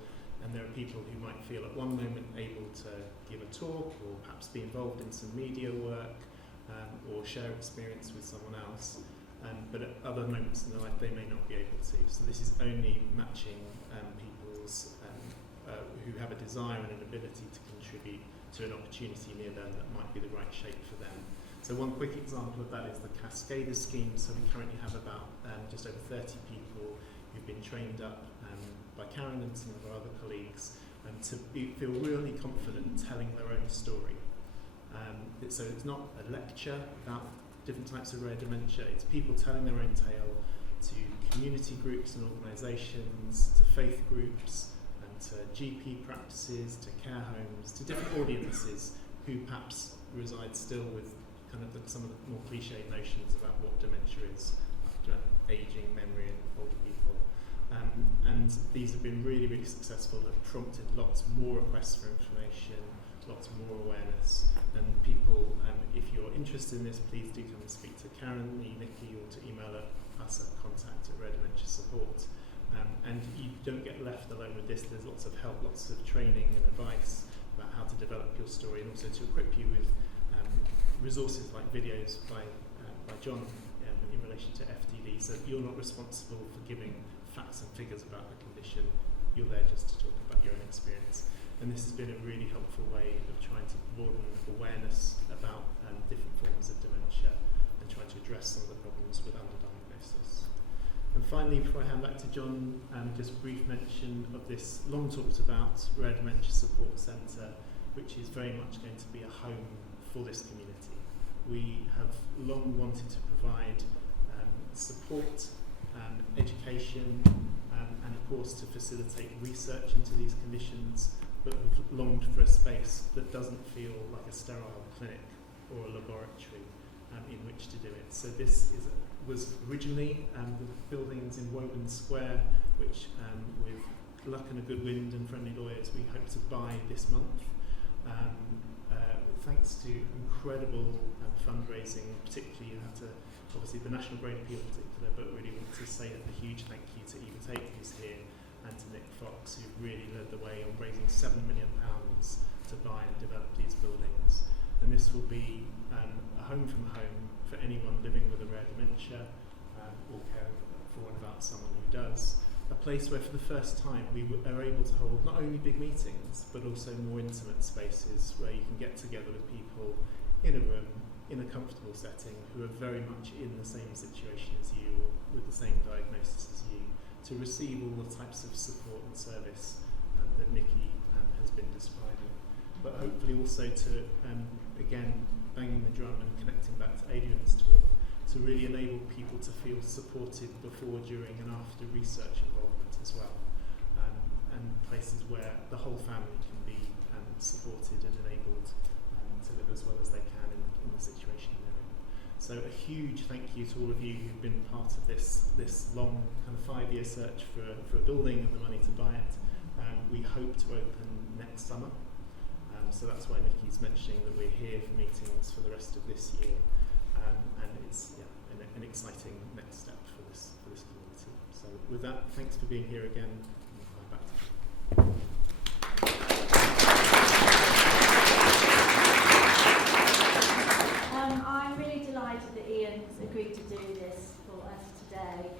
And there are people who might feel at one moment able to give a talk or perhaps be involved in some media work or share experience with someone else. But at other moments in their life they may not be able to. So this is only matching people's who have a desire and an ability to contribute to an opportunity near them that might be the right shape for them. So one quick example of that is the Cascader scheme. So we currently have about just over 30 people who've been trained up by Karen and some of our other colleagues to feel really confident telling their own story. So it's not a lecture about different types of rare dementia, it's people telling their own tale to community groups and organisations, to faith groups, and to GP practices, to care homes, to different audiences who perhaps reside still with kind of some of the more cliched notions about what dementia is, ageing, memory and older people. And these have been really, really successful. They've prompted lots more requests for information, lots more awareness, and people, if you're interested in this, please do come and speak to Karen, me, Nikki, or to email us at contact@Rare Dementia Support. And you don't get left alone with this. There's lots of help, lots of training and advice about how to develop your story, and also to equip you with resources like videos by John in relation to FTD. So you're not responsible for giving facts and figures about the condition. You're there just to talk about your own experience. And this has been a really helpful way of trying to broaden awareness about different forms of dementia and trying to address some of the problems with underdiagnosis. And finally, before I hand back to John, just a brief mention of this long talked about Rare Dementia Support Centre, which is very much going to be a home for this community. We have long wanted to provide support, education, and of course to facilitate research into these conditions, but have longed for a space that doesn't feel like a sterile clinic or a laboratory in which to do it. So this was originally the buildings in Woburn Square, which with luck and a good wind and friendly lawyers we hope to buy this month. Thanks to incredible fundraising, particularly you have to, obviously the National Brain Appeal in particular, but really want to say a huge thank you to Eva Tate who's here, and to Nick Fox, who really led the way on raising £7 million to buy and develop these buildings. And this will be a home from home for anyone living with a rare dementia or caring for and about someone who does. A place where for the first time we are able to hold not only big meetings but also more intimate spaces where you can get together with people in a room, in a comfortable setting, who are very much in the same situation as you or with the same diagnosis as you, to receive all the types of support and service that Nikki has been describing. But hopefully also to, again, banging the drum and connecting back to Adrian's talk, to really enable people to feel supported before, during and after research involvement as well. And places where the whole family can be supported and enabled to live as well as they can in the situation they're in. So a huge thank you to all of you who've been part of this long kind of 5-year search for a building and the money to buy it. We hope to open next summer. So that's why Nikki's mentioning that we're here for meetings for the rest of this year. And it's an exciting next step for this community. So with that, thanks for being here again. And back to you. I'm really delighted that Ian's agreed to do this for us today.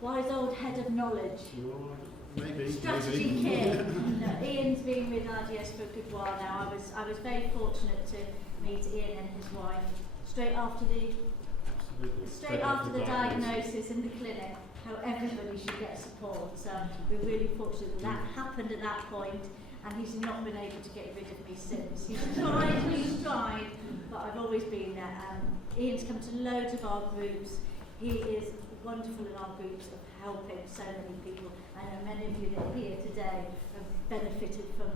Wise old head of knowledge. Maybe. Strategy kid. Ian's been with RDS for a good while now. I was very fortunate to meet Ian and his wife straight after the diagnosis in the clinic, how everybody should get support. So we're really fortunate that happened at that point, and he's not been able to get rid of me since. He's tried, but I've always been there. Ian's come to loads of our groups. He is wonderful in our groups of helping so many people. I know many of you that are here today have benefited from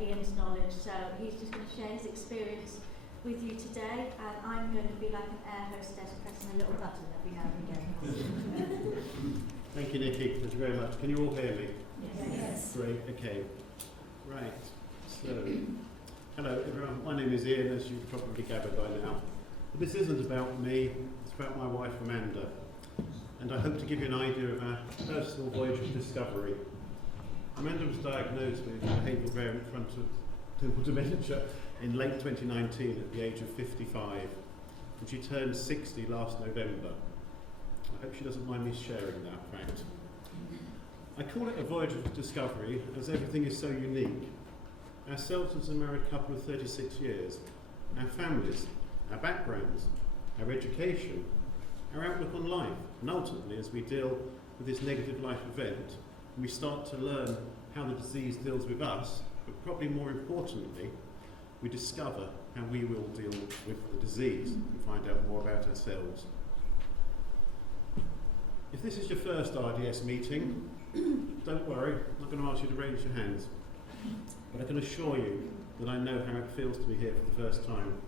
Ian's knowledge, so he's just going to share his experience with you today, and I'm going to be like an air hostess pressing a little button every now and again. Thank you, Nikki. Thank you very much. Can you all hear me? Yes. Great. Okay. Right. So, hello everyone. My name is Ian, as you've probably gathered by now. But this isn't about me. It's about my wife Amanda, and I hope to give you an idea of our personal voyage of discovery. Amanda was diagnosed with behavioural variant frontotemporal dementia in late 2019 at the age of 55, and she turned 60 last November. I hope she doesn't mind me sharing that fact. I call it a voyage of discovery, as everything is so unique. Ourselves as a married couple of 36 years, our families, our backgrounds, our education, our outlook on life, and ultimately as we deal with this negative life event, we start to learn how the disease deals with us, but probably more importantly, we discover how we will deal with the disease and find out more about ourselves. If this is your first RDS meeting, don't worry, I'm not going to ask you to raise your hands, but I can assure you that I know how it feels to be here for the first time.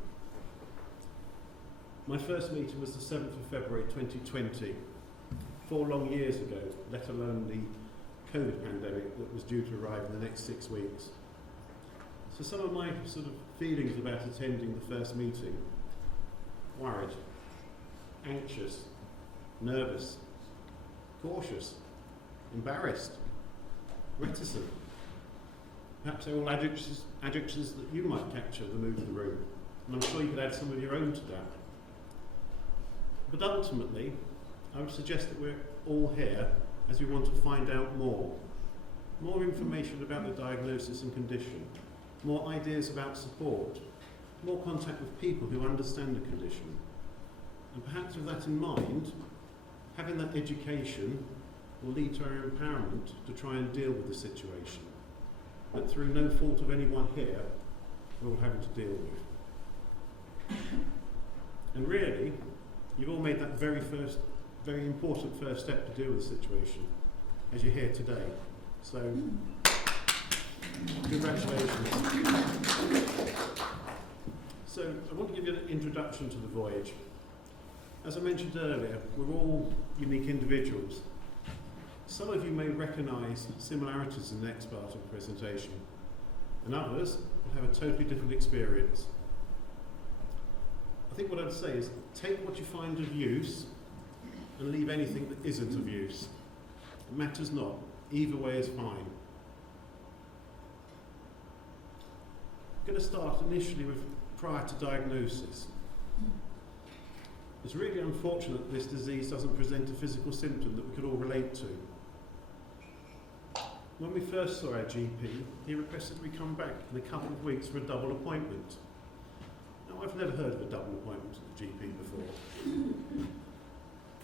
My first meeting was the 7th of February 2020, 4 long years ago, let alone the COVID pandemic that was due to arrive in the next 6 weeks. So some of my sort of feelings about attending the first meeting: worried, anxious, nervous, cautious, embarrassed, reticent. Perhaps they're all adjectives that you might capture the mood of the room, and I'm sure you could add some of your own to that. But ultimately, I would suggest that we're all here as we want to find out more information about the diagnosis and condition, more ideas about support, more contact with people who understand the condition. And perhaps with that in mind, having that education will lead to our empowerment to try and deal with the situation that through no fault of anyone here we're all having to deal with. And really, you've all made that very important first step to deal with the situation as you're here today. So, congratulations. So, I want to give you an introduction to the voyage. As I mentioned earlier, we're all unique individuals. Some of you may recognise similarities in the next part of the presentation, and others will have a totally different experience. I think what I'd say is take what you find of use and leave anything that isn't of use. It matters not. Either way is fine. I'm going to start initially with prior to diagnosis. It's really unfortunate that this disease doesn't present a physical symptom that we could all relate to. When we first saw our GP, he requested we come back in a couple of weeks for a double appointment. Now, I've never heard of a double appointment at the GP before.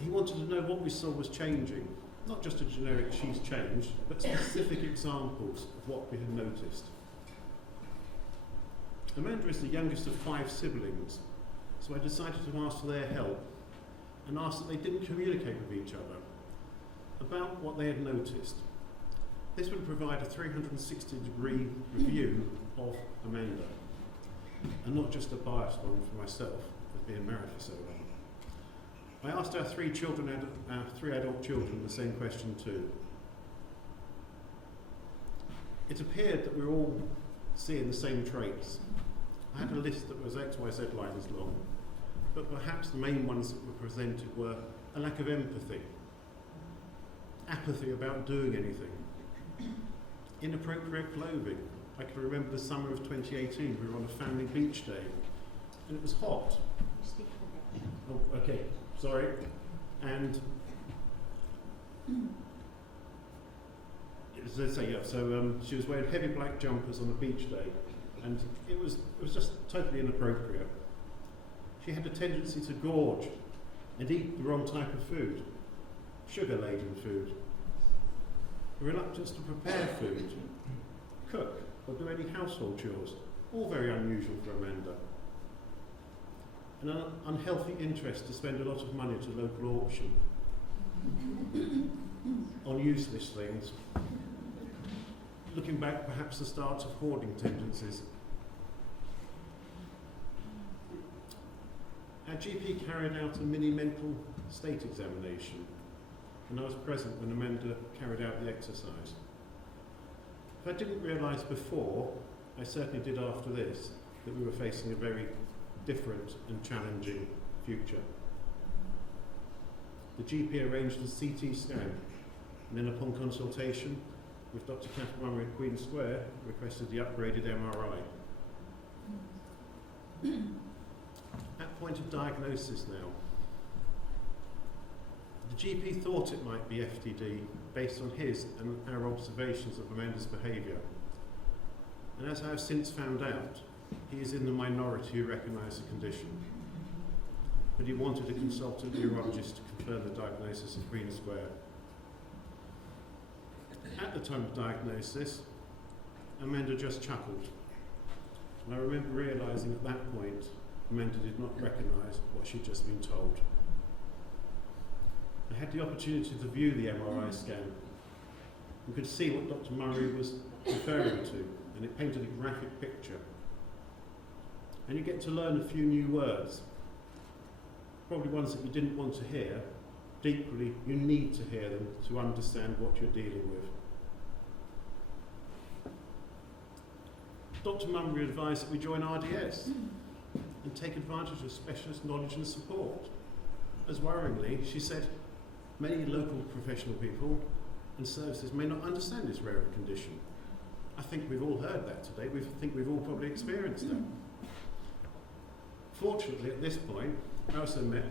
He wanted to know what we saw was changing, not just a generic "she's changed," but specific examples of what we had noticed. Amanda is the youngest of 5 siblings, so I decided to ask for their help and ask that they didn't communicate with each other about what they had noticed. This would provide a 360-degree review of Amanda, and not just a biased one for myself, as being married for so long. I asked our 3 adult children the same question too. It appeared that we were all seeing the same traits. I had a list that was XYZ lines long, but perhaps the main ones that were presented were a lack of empathy, apathy about doing anything, inappropriate clothing. I can remember the summer of 2018, we were on a family beach day, and it was hot. Oh, okay, sorry. And as I say, yeah, so she was wearing heavy black jumpers on a beach day, and it was just totally inappropriate. She had a tendency to gorge and eat the wrong type of food, sugar-laden food. Reluctance to prepare food, cook, or do any household chores, all very unusual for Amanda. An unhealthy interest to spend a lot of money at a local auction on useless things. Looking back, perhaps the start of hoarding tendencies. Our GP carried out a mini mental state examination, and I was present when Amanda carried out the exercise. If I didn't realise before, I certainly did after this, that we were facing a very different and challenging future. The GP arranged a CT scan, and then upon consultation, with Dr. Catherine Murray at Queen Square, requested the upgraded MRI. At point of diagnosis now, the GP thought it might be FTD based on his and our observations of Amanda's behaviour. And as I have since found out, he is in the minority who recognise the condition. But he wanted to consult a neurologist to confirm the diagnosis of Queen Square. At the time of diagnosis, Amanda just chuckled. And I remember realising at that point, Amanda did not recognise what she'd just been told. I had the opportunity to view the MRI scan and could see what Dr. Murray was referring to, and it painted a graphic picture. And you get to learn a few new words, probably ones that you didn't want to hear, but equally you need to hear them to understand what you're dealing with. Dr. Murray advised that we join RDS and take advantage of specialist knowledge and support. As worryingly, she said, many local professional people and services may not understand this rare condition. I think we've all heard that today. I think we've all probably experienced that. Fortunately, at this point, I also met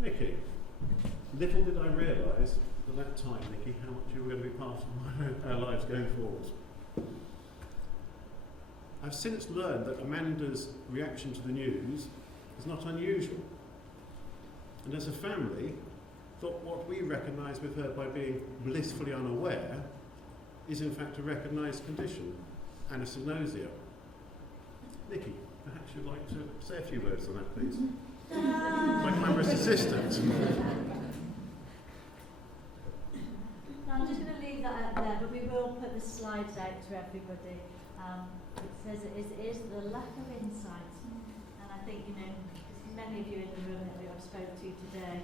Nikki. Little did I realise at that time, Nikki, how much you were going to be part of our lives going forward. I've since learned that Amanda's reaction to the news is not unusual. And as a family, thought what we recognise with her by being blissfully unaware is in fact a recognised condition, anosognosia. Nikki, perhaps you'd like to say a few words on that, please. My camera's assistant. I'm just going to leave that out there, but we will put the slides out to everybody. It says it is the lack of insight, and I think, you know, many of you in the room that we have spoke to today,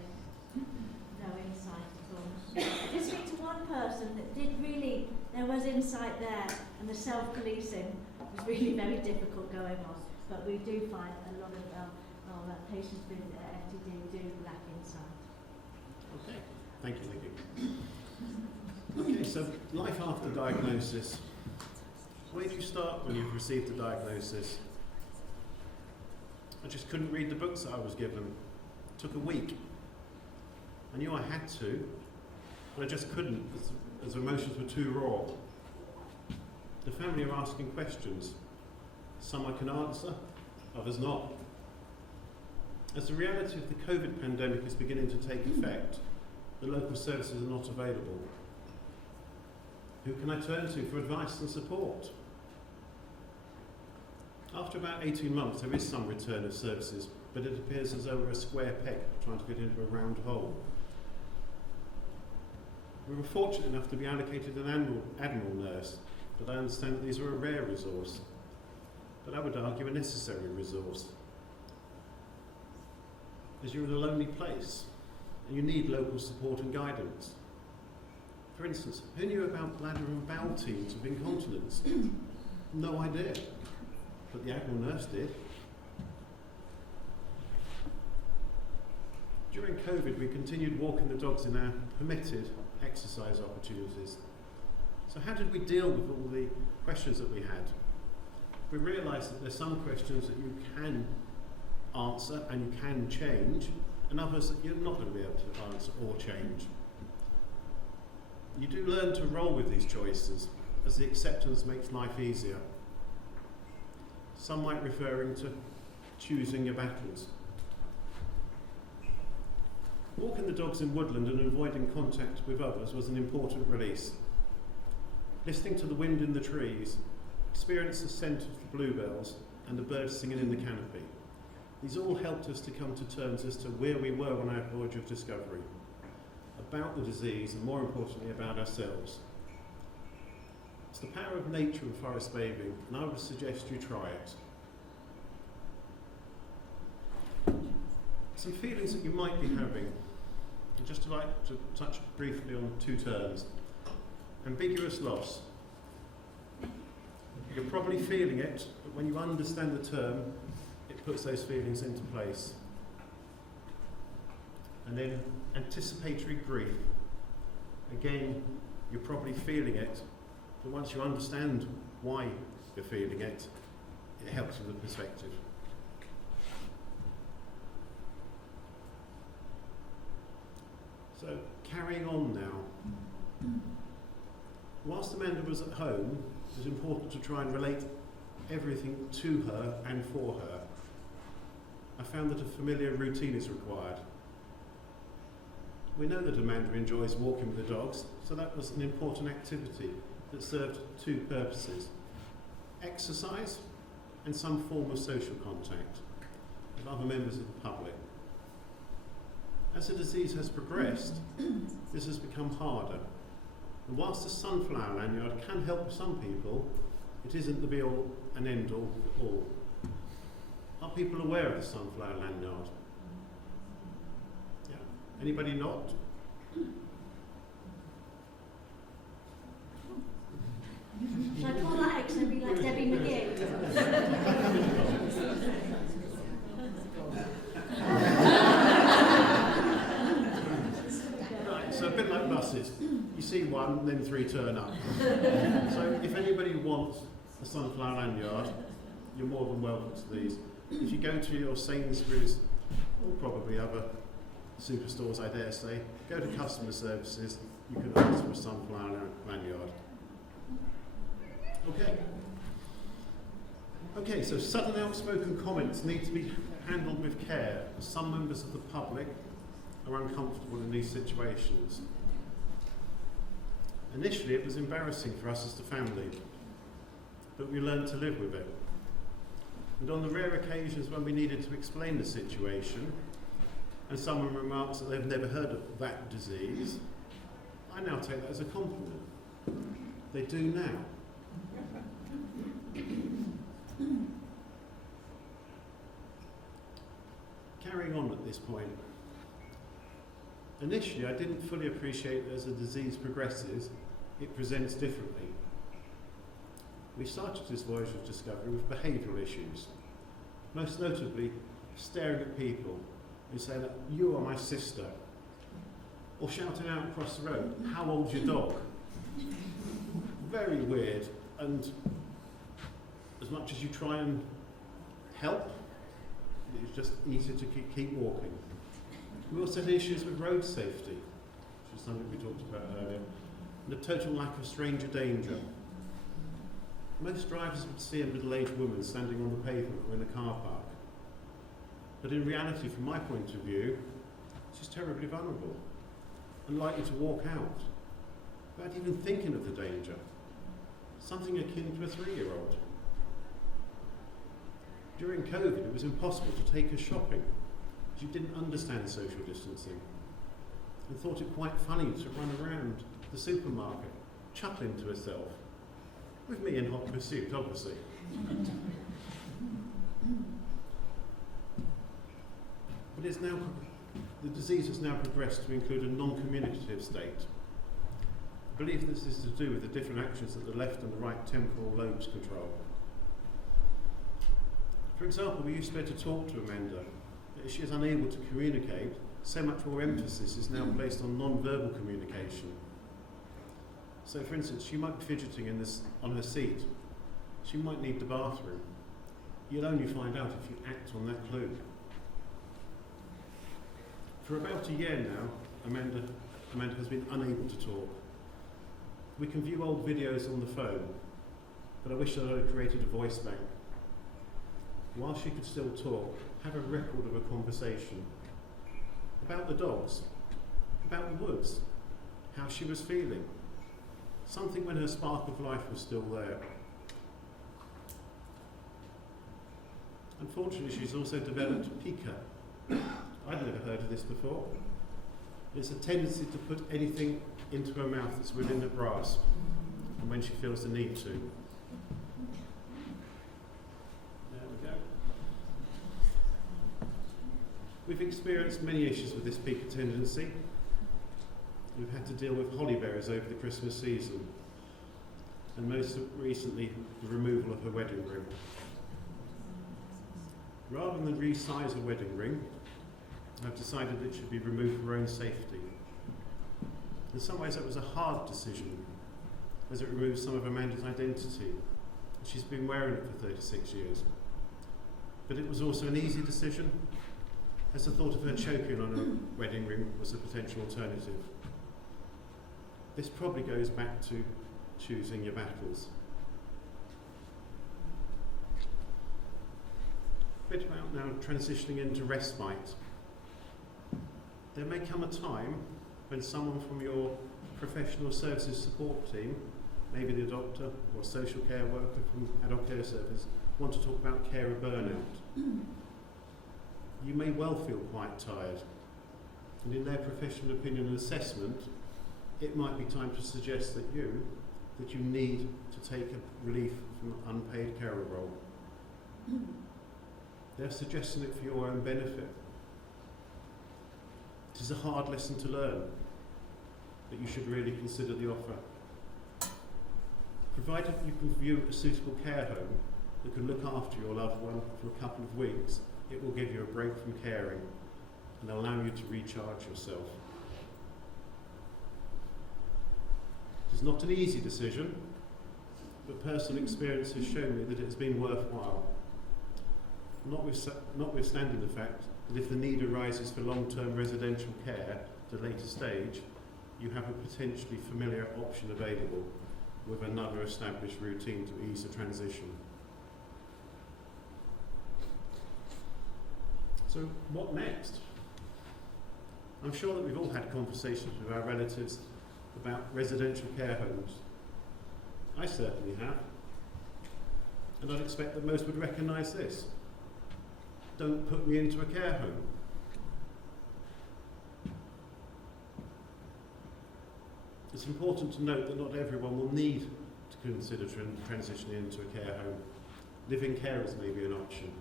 no insight at all. I did speak to one person that did really, there was insight there, and the self-policing was really very difficult going on, but we do find a lot of our patients with FTD do lack insight. Okay, thank you, Nikki. Okay, so life after diagnosis. Where do you start when you've received the diagnosis? I just couldn't read the books that I was given. It took a week. I knew I had to, but I just couldn't, as emotions were too raw. The family are asking questions. Some I can answer, others not. As the reality of the COVID pandemic is beginning to take effect, the local services are not available. Who can I turn to for advice and support? After about 18 months, there is some return of services, but it appears as though we're a square peg trying to get into a round hole. We were fortunate enough to be allocated an admiral nurse, but I understand that these are a rare resource, but I would argue a necessary resource. As you're in a lonely place, and you need local support and guidance. For instance, who knew about bladder and bowel teams of incontinence? No idea, but the admiral nurse did. During COVID, we continued walking the dogs in our permitted exercise opportunities. So how did we deal with all the questions that we had? We realised that there's some questions that you can answer and you can change, and others that you're not going to be able to answer or change. You do learn to roll with these choices as the acceptance makes life easier. Some might referring to choosing your battles. Walking the dogs in woodland and avoiding contact with others was an important release. Listening to the wind in the trees, experience the scent of the bluebells and the birds singing in the canopy. These all helped us to come to terms as to where we were on our voyage of discovery, about the disease and more importantly about ourselves. It's the power of nature and forest bathing, and I would suggest you try it. Some feelings that you might be having, and just to like to touch briefly on two terms. Ambiguous loss. You're probably feeling it, but when you understand the term, it puts those feelings into place. And then anticipatory grief. Again, you're probably feeling it, But once you understand why you're feeling it, it helps with the perspective. So, carrying on now. Whilst Amanda was at home, it was important to try and relate everything to her and for her. I found that a familiar routine is required. We know that Amanda enjoys walking with the dogs, so that was an important activity that served two purposes: exercise and some form of social contact with other members of the public. As the disease has progressed, this has become harder. And whilst the sunflower lanyard can help some people, it isn't the be-all and end-all for all. Are people aware of the sunflower lanyard? Yeah. Anybody not? Shall I pull that out so be like Debbie McGee? Right, so a bit like buses. You see one, then three turn up. So if anybody wants a sunflower lanyard, you're more than welcome to these. If you go to your Sainsbury's, or probably other superstores, I dare say, go to customer services, you can ask for a sunflower lanyard. Okay, so sudden outspoken comments need to be handled with care. Some members of the public are uncomfortable in these situations. Initially, it was embarrassing for us as the family, but we learned to live with it. And on the rare occasions when we needed to explain the situation, and someone remarks that they've never heard of that disease, I now take that as a compliment. They do now. Carrying on at this point. Initially, I didn't fully appreciate that as the disease progresses, it presents differently. We started this voyage of discovery with behavioural issues, most notably staring at people and saying that you are my sister, or shouting out across the road, how old's your dog? Very weird, and as much as you try and help, it's just easier to keep walking. We also had issues with road safety, which is something we talked about earlier, and a total lack of stranger danger. Most drivers would see a middle-aged woman standing on the pavement or in a car park. But in reality, from my point of view, she's terribly vulnerable and likely to walk out without even thinking of the danger. Something akin to a 3-year-old. During COVID, it was impossible to take her shopping. She didn't understand social distancing and thought it quite funny to run around the supermarket, chuckling to herself, with me in hot pursuit, obviously. But the disease has now progressed to include a non-communicative state. I believe this is to do with the different actions that the left and the right temporal lobes control. For example, we used to be able to talk to Amanda, but if she is unable to communicate, so much more emphasis is now placed on non-verbal communication. So, for instance, she might be fidgeting on her seat. She might need the bathroom. You'll only find out if you act on that clue. For about a year now, Amanda has been unable to talk. We can view old videos on the phone, but I wish that I had created a voice bank. While she could still talk, have a record of a conversation about the dogs, about the woods, how she was feeling. Something when her spark of life was still there. Unfortunately, she's also developed pica. I'd never heard of this before. It's a tendency to put anything into her mouth that's within her grasp, and when she feels the need to. There we go. We've experienced many issues with this pica tendency. We've had to deal with holly berries over the Christmas season, and most recently, the removal of her wedding ring. Rather than resize a wedding ring, I've decided it should be removed for her own safety. In some ways, that was a hard decision, as it removes some of Amanda's identity. She's been wearing it for 36 years. But it was also an easy decision, as the thought of her choking on a wedding ring was a potential alternative. This probably goes back to choosing your battles. A bit about now transitioning into respite. There may come a time when someone from your professional services support team, maybe the doctor or social care worker from adult care service, want to talk about carer burnout. You may well feel quite tired, and in their professional opinion and assessment, it might be time to suggest that you need to take a relief from an unpaid carer role. They're suggesting it for your own benefit. It is a hard lesson to learn, but you should really consider the offer. Provided you can view a suitable care home that can look after your loved one for a couple of weeks, it will give you a break from caring and allow you to recharge yourself. It is not an easy decision, but personal experience has shown me that it has been worthwhile. Notwithstanding the fact that if the need arises for long-term residential care at a later stage, you have a potentially familiar option available with another established routine to ease the transition. So what next? I'm sure that we've all had conversations with our relatives about residential care homes. I certainly have. And I'd expect that most would recognise this. Don't put me into a care home. It's important to note that not everyone will need to consider transitioning into a care home. Living carers may be an option.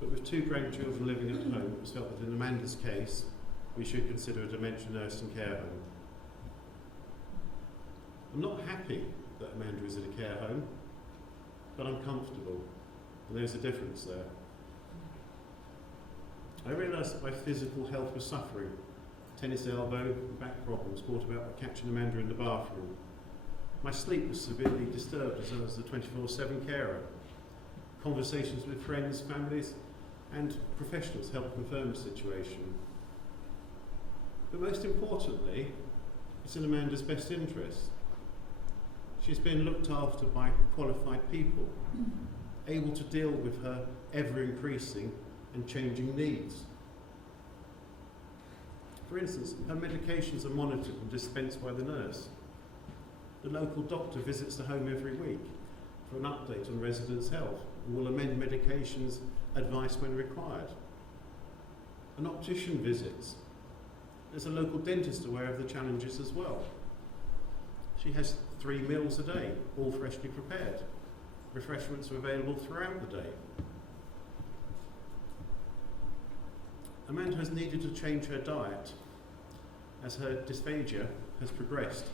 But with 2 grandchildren living at home, it was felt that in Amanda's case, we should consider a dementia nursing care home. I'm not happy that Amanda is in a care home, but I'm comfortable, and there's a difference there. I realised that my physical health was suffering. Tennis elbow and back problems brought about by catching Amanda in the bathroom. My sleep was severely disturbed as I was the 24/7 carer. Conversations with friends, families and professionals helped confirm the situation. But most importantly, it's in Amanda's best interest. She's been looked after by qualified people, able to deal with her ever-increasing and changing needs. For instance, her medications are monitored and dispensed by the nurse. The local doctor visits the home every week for an update on residents' health and will amend medications advice when required. An optician visits. There's a local dentist aware of the challenges as well. She has 3 meals a day, all freshly prepared. Refreshments are available throughout the day. Amanda has needed to change her diet as her dysphagia has progressed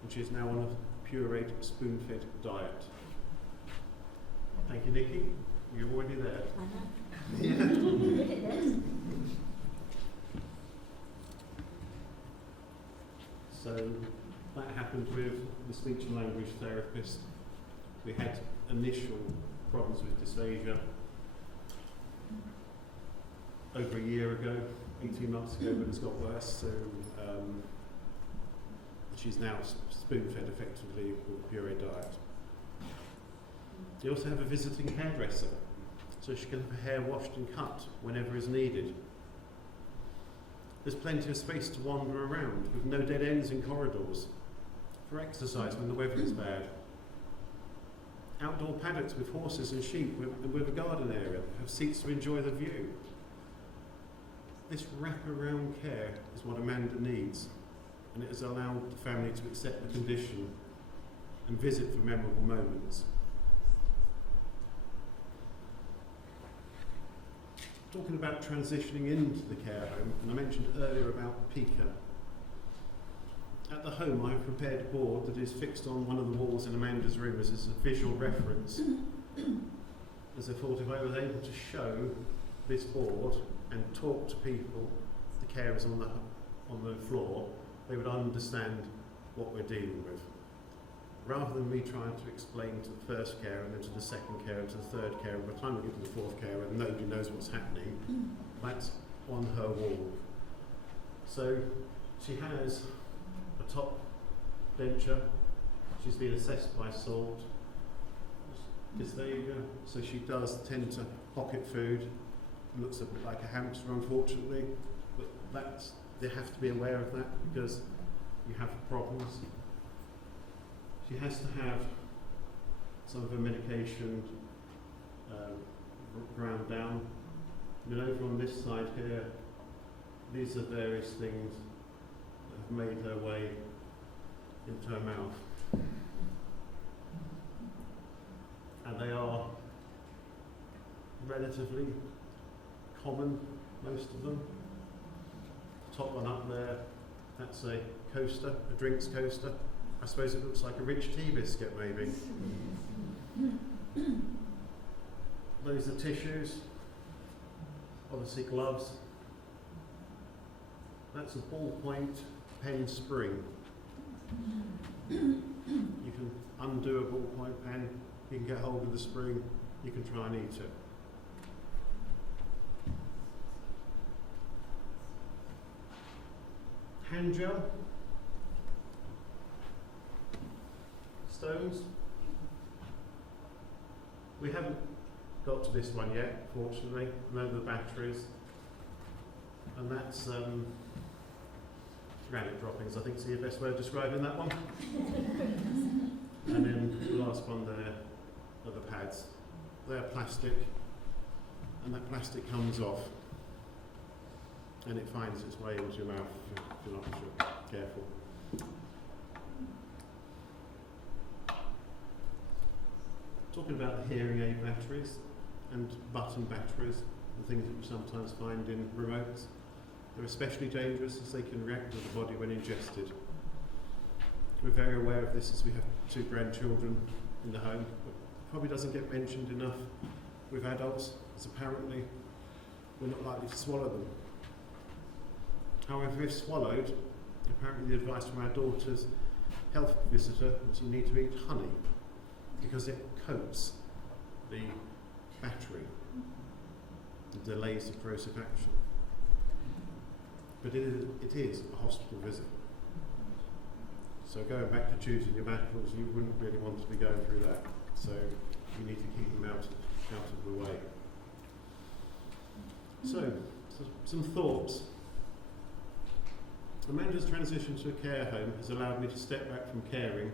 and she is now on a pureed, spoon-fed diet. Thank you, Nikki. You're already there. I know. Yeah. Good at this. So that happened with the speech and language therapist. We had initial problems with dysphagia over a year ago, 18 months ago, but it's got worse. So she's now spoon-fed effectively with a puree diet. They also have a visiting hairdresser, so she can have her hair washed and cut whenever is needed. There's plenty of space to wander around with no dead ends in corridors, for exercise when the weather is bad. Outdoor paddocks with horses and sheep and with a garden area that have seats to enjoy the view. This wrap-around care is what Amanda needs, and it has allowed the family to accept the condition and visit for memorable moments. Talking about transitioning into the care home, and I mentioned earlier about Pika. At the home, I've prepared a board that is fixed on one of the walls in Amanda's room as a visual reference. As I thought if I was able to show this board and talk to people, the carers on the floor, they would understand what we're dealing with. rather than me trying to explain to the first carer and then to the second carer and to the third carer, by the time we get to the fourth carer and nobody knows what's happening, that's on her wall. So she has a top denture, she's been assessed by SALT, because there you go. So she does tend to pocket food, looks a bit like a hamster unfortunately, but they have to be aware of that because you have problems. She has to have some of her medication ground down. And then over on this side here, these are various things that have made their way into her mouth. And they are relatively common, most of them. The top one up there, that's a coaster, a drinks coaster. I suppose it looks like a rich tea biscuit maybe. Those are tissues, obviously gloves. That's a ballpoint pen spring. You can undo a ballpoint pen, you can get hold of the spring, you can try and eat it. Hand gel, stones. We haven't got to this one yet, fortunately. No, the batteries, and that's granite droppings. I think is the best way of describing that one. And then the last one there are the pads. They're plastic, and that plastic comes off, and it finds its way into your mouth if you're not careful. Talking about the hearing aid batteries and button batteries, the things that you sometimes find in remotes, they're especially dangerous as they can react with the body when ingested. We're very aware of this as we have 2 grandchildren in the home. It probably doesn't get mentioned enough with adults, as apparently we're not likely to swallow them. However, if swallowed, apparently the advice from our daughter's health visitor is you need to eat honey because it coats the battery and delays the process of action. But it is a hospital visit. So going back to choosing your battles, you wouldn't really want to be going through that. So you need to keep them out of the way. So some thoughts. Amanda's transition to a care home has allowed me to step back from caring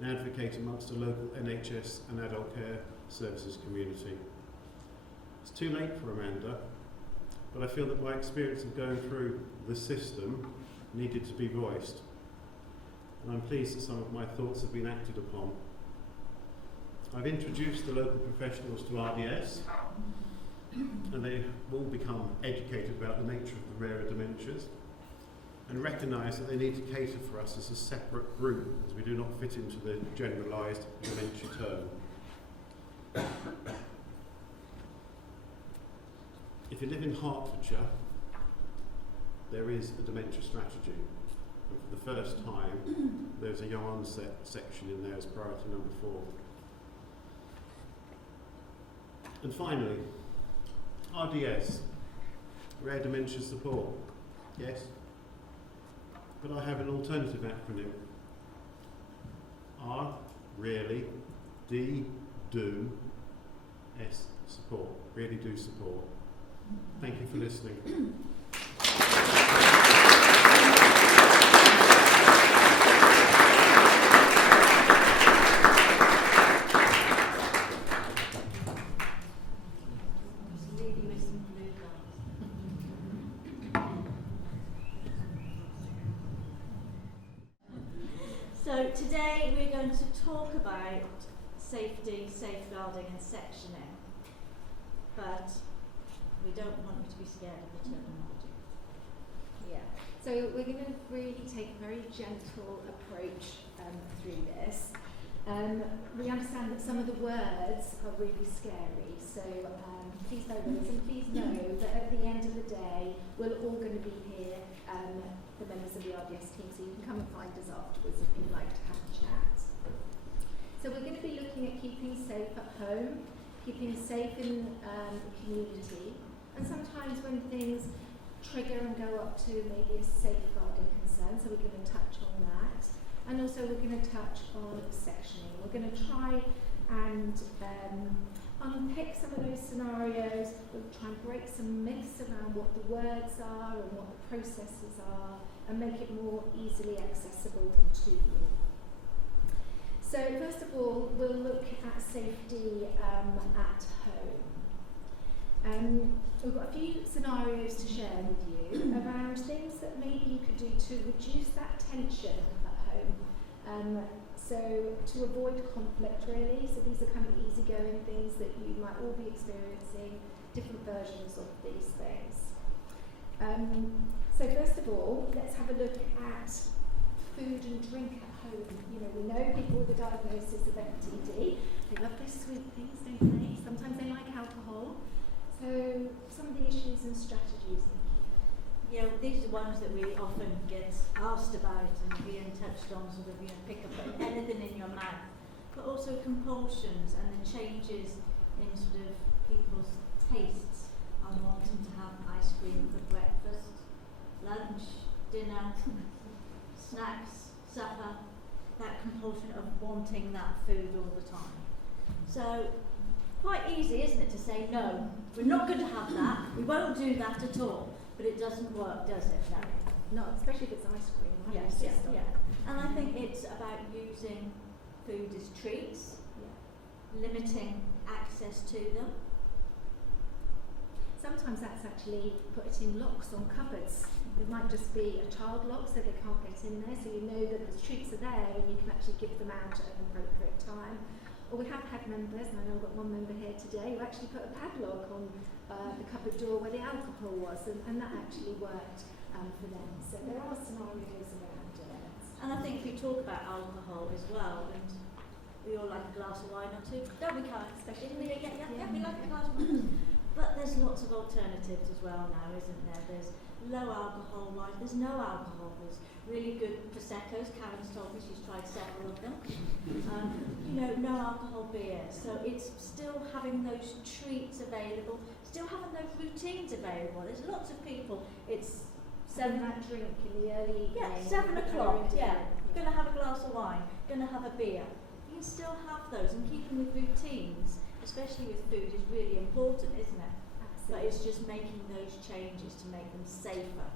and advocate amongst the local NHS and adult care services community. It's too late for Amanda, but I feel that my experience of going through the system needed to be voiced. And I'm pleased that some of my thoughts have been acted upon. I've introduced the local professionals to RDS, and they will become educated about the nature of the rarer dementias, and recognise that they need to cater for us as a separate group, as we do not fit into the generalised dementia term. If you live in Hertfordshire, there is a dementia strategy. And for the first time, there's a young onset section in there as priority number 4. And finally, RDS, Rare Dementia Support. Yes? But I have an alternative acronym. R, really, D, do, S, support. Really do support. Thank you for listening. So today we're going to talk about safety, safeguarding and sectioning, but we don't want you to be scared of the terminology. Yeah, so we're going to really take a very gentle approach through this. We understand that some of the words are really scary, so please bear with us and please know that at the end of the day we're all going to be here, the members of the RDS team, so you can come and find us afterwards if you'd like to have a chat. So we're going to be looking at keeping safe at home, keeping safe in the community, and sometimes when things trigger and go up to maybe a safeguarding concern, so we're going to touch on that. And also we're going to touch on sectioning. We're going to try and unpick some of those scenarios. We'll try and break some myths around what the words are and what the processes are, and make it more easily accessible to you. So first of all, we'll look at safety at home. We've got a few scenarios to share with you around things that maybe you could do to reduce that tension at home. So to avoid conflict really, so these are kind of easygoing things that you might all be experiencing, different versions of these things. So first of all, let's have a look at food and drink at home. You know, we know people with a diagnosis of FTD, they love those sweet things, don't they? Sometimes they like alcohol. So some of the issues and strategies, Nikki. Yeah, these are ones that we often get asked about, and Ian touched on sort of, pick up anything in your mouth, but also compulsions and the changes in sort of people's tastes and wanting to have ice cream for breakfast, lunch, dinner, snacks, supper, that compulsion of wanting that food all the time. So quite easy, isn't it, to say no, we're not going to have that, we won't do that at all, but it doesn't work, does it? No. Not especially if it's ice cream. Yes, yeah. And I think it's about using food as treats, limiting access to them. Sometimes that's actually putting locks on cupboards. It might just be a child lock so they can't get in there, so you know that the treats are there and you can actually give them out at an appropriate time. Or we have had members, and I know we've got one member here today, who actually put a padlock on the cupboard door where the alcohol was, and that actually worked for them. So there are scenarios around it. And I think if we talk about alcohol as well, and we all like a glass of wine or two, don't we, Karen? Especially, we like a glass of wine. But there's lots of alternatives as well now, isn't there? There's low alcohol wine, there's no alcohol, there's really good Prosecco's. Karen's told me she's tried several of them. No alcohol beer. So it's still having those treats available, still having those routines available. There's lots of people, it's That drink in the early evening. 7 o'clock, going to have a glass of wine, going to have a beer. You can still have those, and keeping with routines, especially with food, is really important, isn't it? Absolutely. But it's just making those changes to make them safer.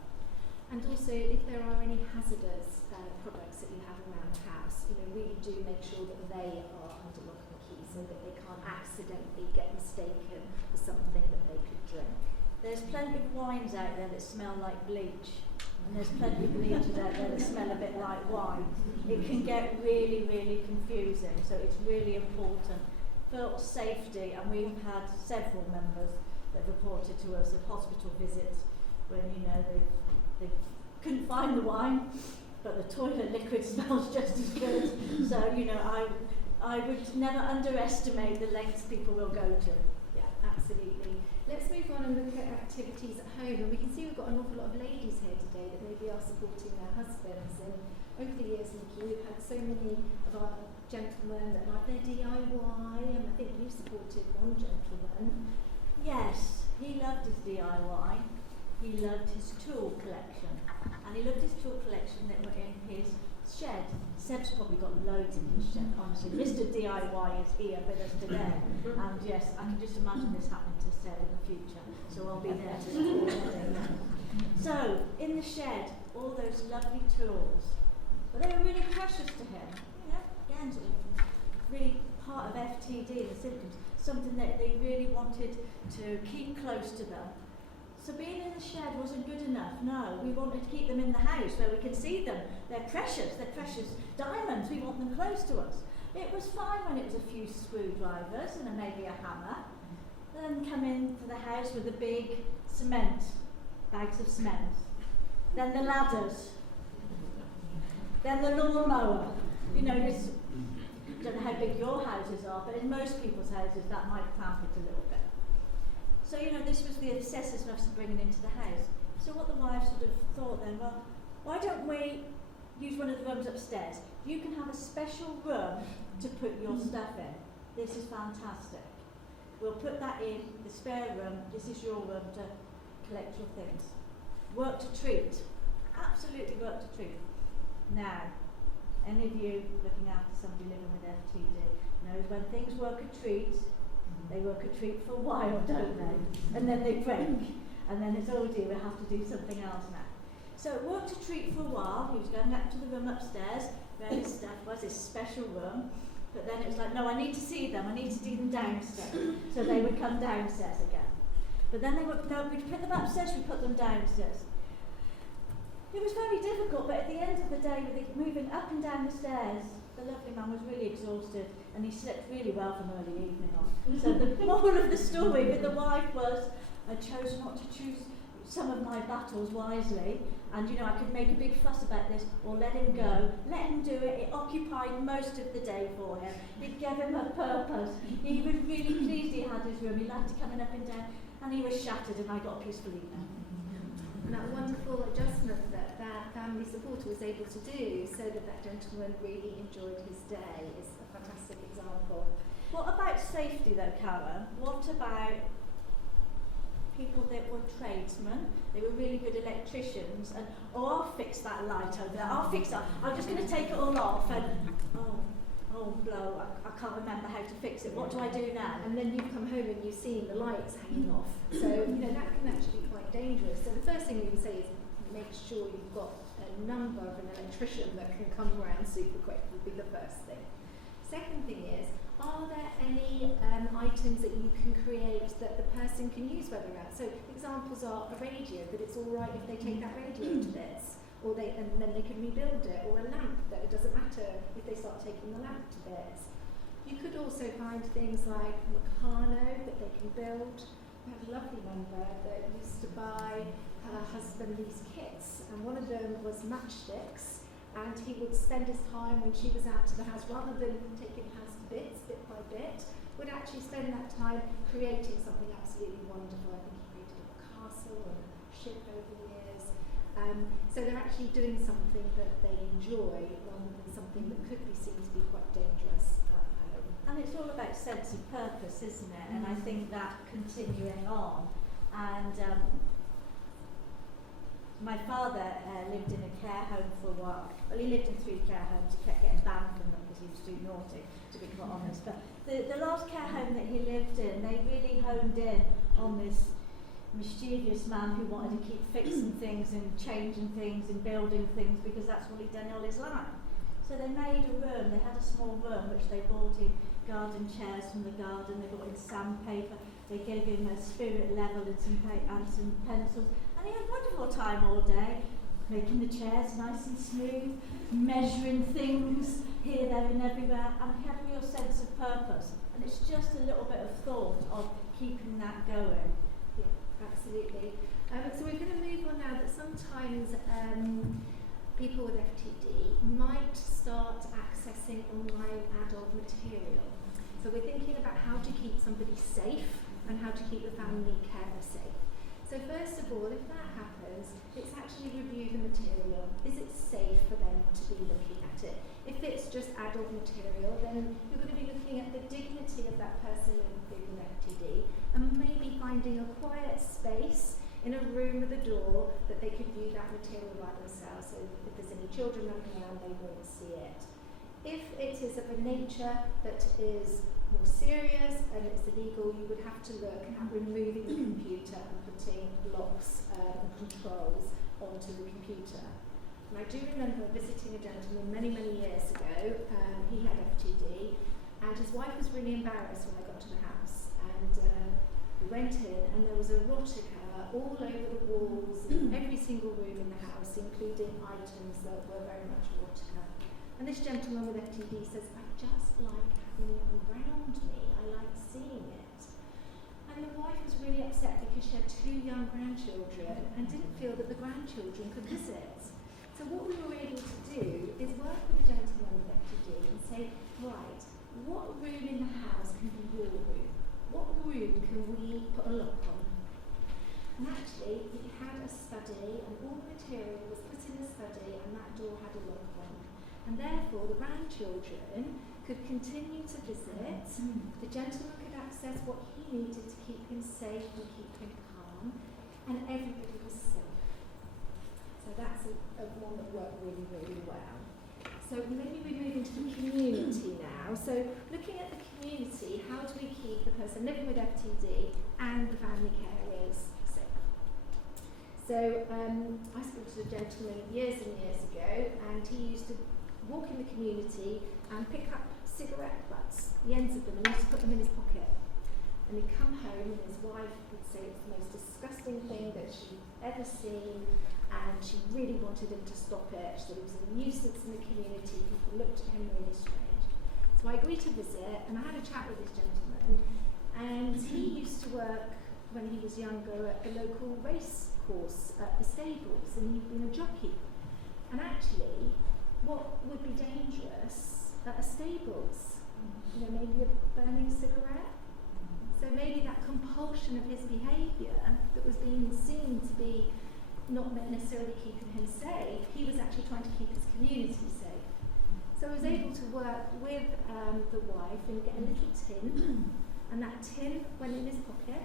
And also, if there are any hazardous products that you have around the house, really do make sure that they are under lock and key so that they can't accidentally get mistaken for something that they could drink. There's plenty of wines out there that smell like bleach, and there's plenty of bleaches out there that smell a bit like wine. It can get really, really confusing, so it's really important for safety. And we've had several members that reported to us of hospital visits when they couldn't find the wine, but the toilet liquid smells just as good. So I would never underestimate the lengths people will go to. Yeah, absolutely. Let's move on and look at activities at home. And we can see we've got an awful lot of ladies here today that maybe are supporting their husbands. And over the years, Nikki, we've had so many of our gentlemen that like their DIY, and I think you supported one gentleman. Yes, he loved his DIY. He loved his tool collection. And he loved his tool collection that were in his shed. Seb's probably got loads in his shed, honestly. Mr. DIY is here with us today. And yes, I can just imagine this happening to Seb in the future. So I'll be there to support him. So, in the shed, all those lovely tools. But they were really precious to him. Again, sort of really part of FTD, the symptoms. Something that they really wanted to keep close to them. So being in the shed wasn't good enough. No, we wanted to keep them in the house where we can see them. They're precious diamonds. We want them close to us. It was fine when it was a few screwdrivers and maybe a hammer. Then come into the house with the big bags of cement. Then the ladders. Then the lawnmower. I don't know how big your houses are, but in most people's houses that might cramp it a little bit. So, this was the obsessiveness of bringing into the house. So what the wife sort of thought then, well, why don't we use one of the rooms upstairs. You can have a special room to put your stuff in. This is fantastic. We'll put that in the spare room. This is your room to collect your things. Work to treat. Absolutely work to treat. Now, any of you looking after somebody living with FTD knows when things work a treat, they work a treat for a while, don't they? And then they break. And then it's, oh dear, we have to do something else now. So it worked a treat for a while. He was going up to the room upstairs where his stuff was, his special room. But then it was like, no, I need to see them. I need to see them downstairs. So they would come downstairs again. But then they would, no, we'd put them upstairs, we'd put them downstairs. It was very difficult, but at the end of the day, with it moving up and down the stairs, the lovely man was really exhausted and he slept really well from early evening on. So the moral of the story with the wife was, I chose not to choose some of my battles wisely, and you know, I could make a big fuss about this, or let him go, let him do it. It occupied most of the day for him. It gave him a purpose. He was really pleased he had his room. He liked coming up and down, and he was shattered, and I got a peaceful evening. And that wonderful adjustment that that family supporter was able to do so that that gentleman really enjoyed his day is a fantastic example. What about safety though, Coram? What about people that were tradesmen? They were really good electricians and, oh, I'll fix that light over there, I'll fix that, I'm just going to take it all off and, oh blow, I can't remember how to fix it, what do I do now? And then you've come home and you've seen the lights hanging off. So, you know, that can actually be quite dangerous. So the first thing we would say is make sure you've got a number of an electrician that can come around super quick would be the first thing. Second thing is, are there any items that you can create that the person can use while they're out? So examples are a radio, that it's all right if they take that radio to bits, or and then they can rebuild it, or a lamp, that it doesn't matter if they start taking the lamp to bits. You could also find things like Meccano that they can build. We had a lovely member that used to buy her husband these kits, and one of them was matchsticks, and he would spend his time when she was out to the house, rather than taking the house to bits, bit by bit, would actually spend that time creating something absolutely wonderful. I think he created a castle and a ship over the years. So they're actually doing something that they enjoy rather than something that could be seen to be quite dangerous at home. And it's all about sense of purpose, isn't it? And I think that continuing on. And my father lived in a care home for a while. Well, he lived in 3 care homes. He kept getting banned from them because he was too naughty, to be quite honest. But the last care home that he lived in, they really honed in on this mischievous man who wanted to keep fixing things and changing things and building things because that's what he'd done all his life. So they made a room, they had a small room which they bought in garden chairs from the garden, they bought in sandpaper, they gave him a spirit level and some pencils, and he had a wonderful time all day, making the chairs nice and smooth, measuring things here, there and everywhere, and he had a real sense of purpose. And it's just a little bit of thought of keeping that going. Yeah, absolutely. So we're going to move on now that sometimes people with FTD might start accessing online adult material. So we're thinking about how to keep somebody safe and how to keep the family carer safe. So first of all, if that happens, it's actually review the material. Is it safe for them to be looking at it? If it's just adult material, then you're going to be looking at the dignity of that person living with FTD and maybe finding a quiet space in a room with a door that they could view that material by themselves. So if there's any children running around, they won't see it. If it is of a nature that is more serious and it's illegal, you would have to look at removing the computer and putting locks and controls onto the computer. And I do remember visiting a gentleman many, many years ago. He had FTD, and his wife was really embarrassed when I got to the house. And we went in, and there was erotica all over the walls, in every single room in the house, including items that were very much erotica. And this gentleman with FTD says, I just like having it around me. I like seeing it. And the wife was really upset because she had 2 young grandchildren and didn't feel that the grandchildren could visit. So what we were able to do is work with the gentleman with FTD and say, right, what room in the house can be your room? What room can we put a lock on? And actually, he had a study and all the material was put in in a study and that door had a lock on. And therefore the grandchildren could continue to visit, the gentleman could access what he needed to keep him safe and keep him calm, and everybody was safe. So that's a one that worked really, really well. So maybe we move into the community now. So looking at the community, how do we keep the person living with FTD and the family carers safe? So I spoke to a gentleman years and years ago, and he used to walk in the community and pick up cigarette butts, the ends of them, and he used to put them in his pocket. And he'd come home and his wife would say it's the most disgusting thing that she'd ever seen, and she really wanted him to stop it. She said he was a nuisance in the community, people looked at him really strange. So I agreed to visit, and I had a chat with this gentleman, and he used to work when he was younger at the local race course at the stables, and he'd been a jockey. And actually, what would be dangerous at a stables? You know, maybe a burning cigarette? So maybe that compulsion of his behaviour that was being seen to be not necessarily keeping him safe, he was actually trying to keep his community safe. So I was able to work with the wife and get a little tin, and that tin went in his pocket.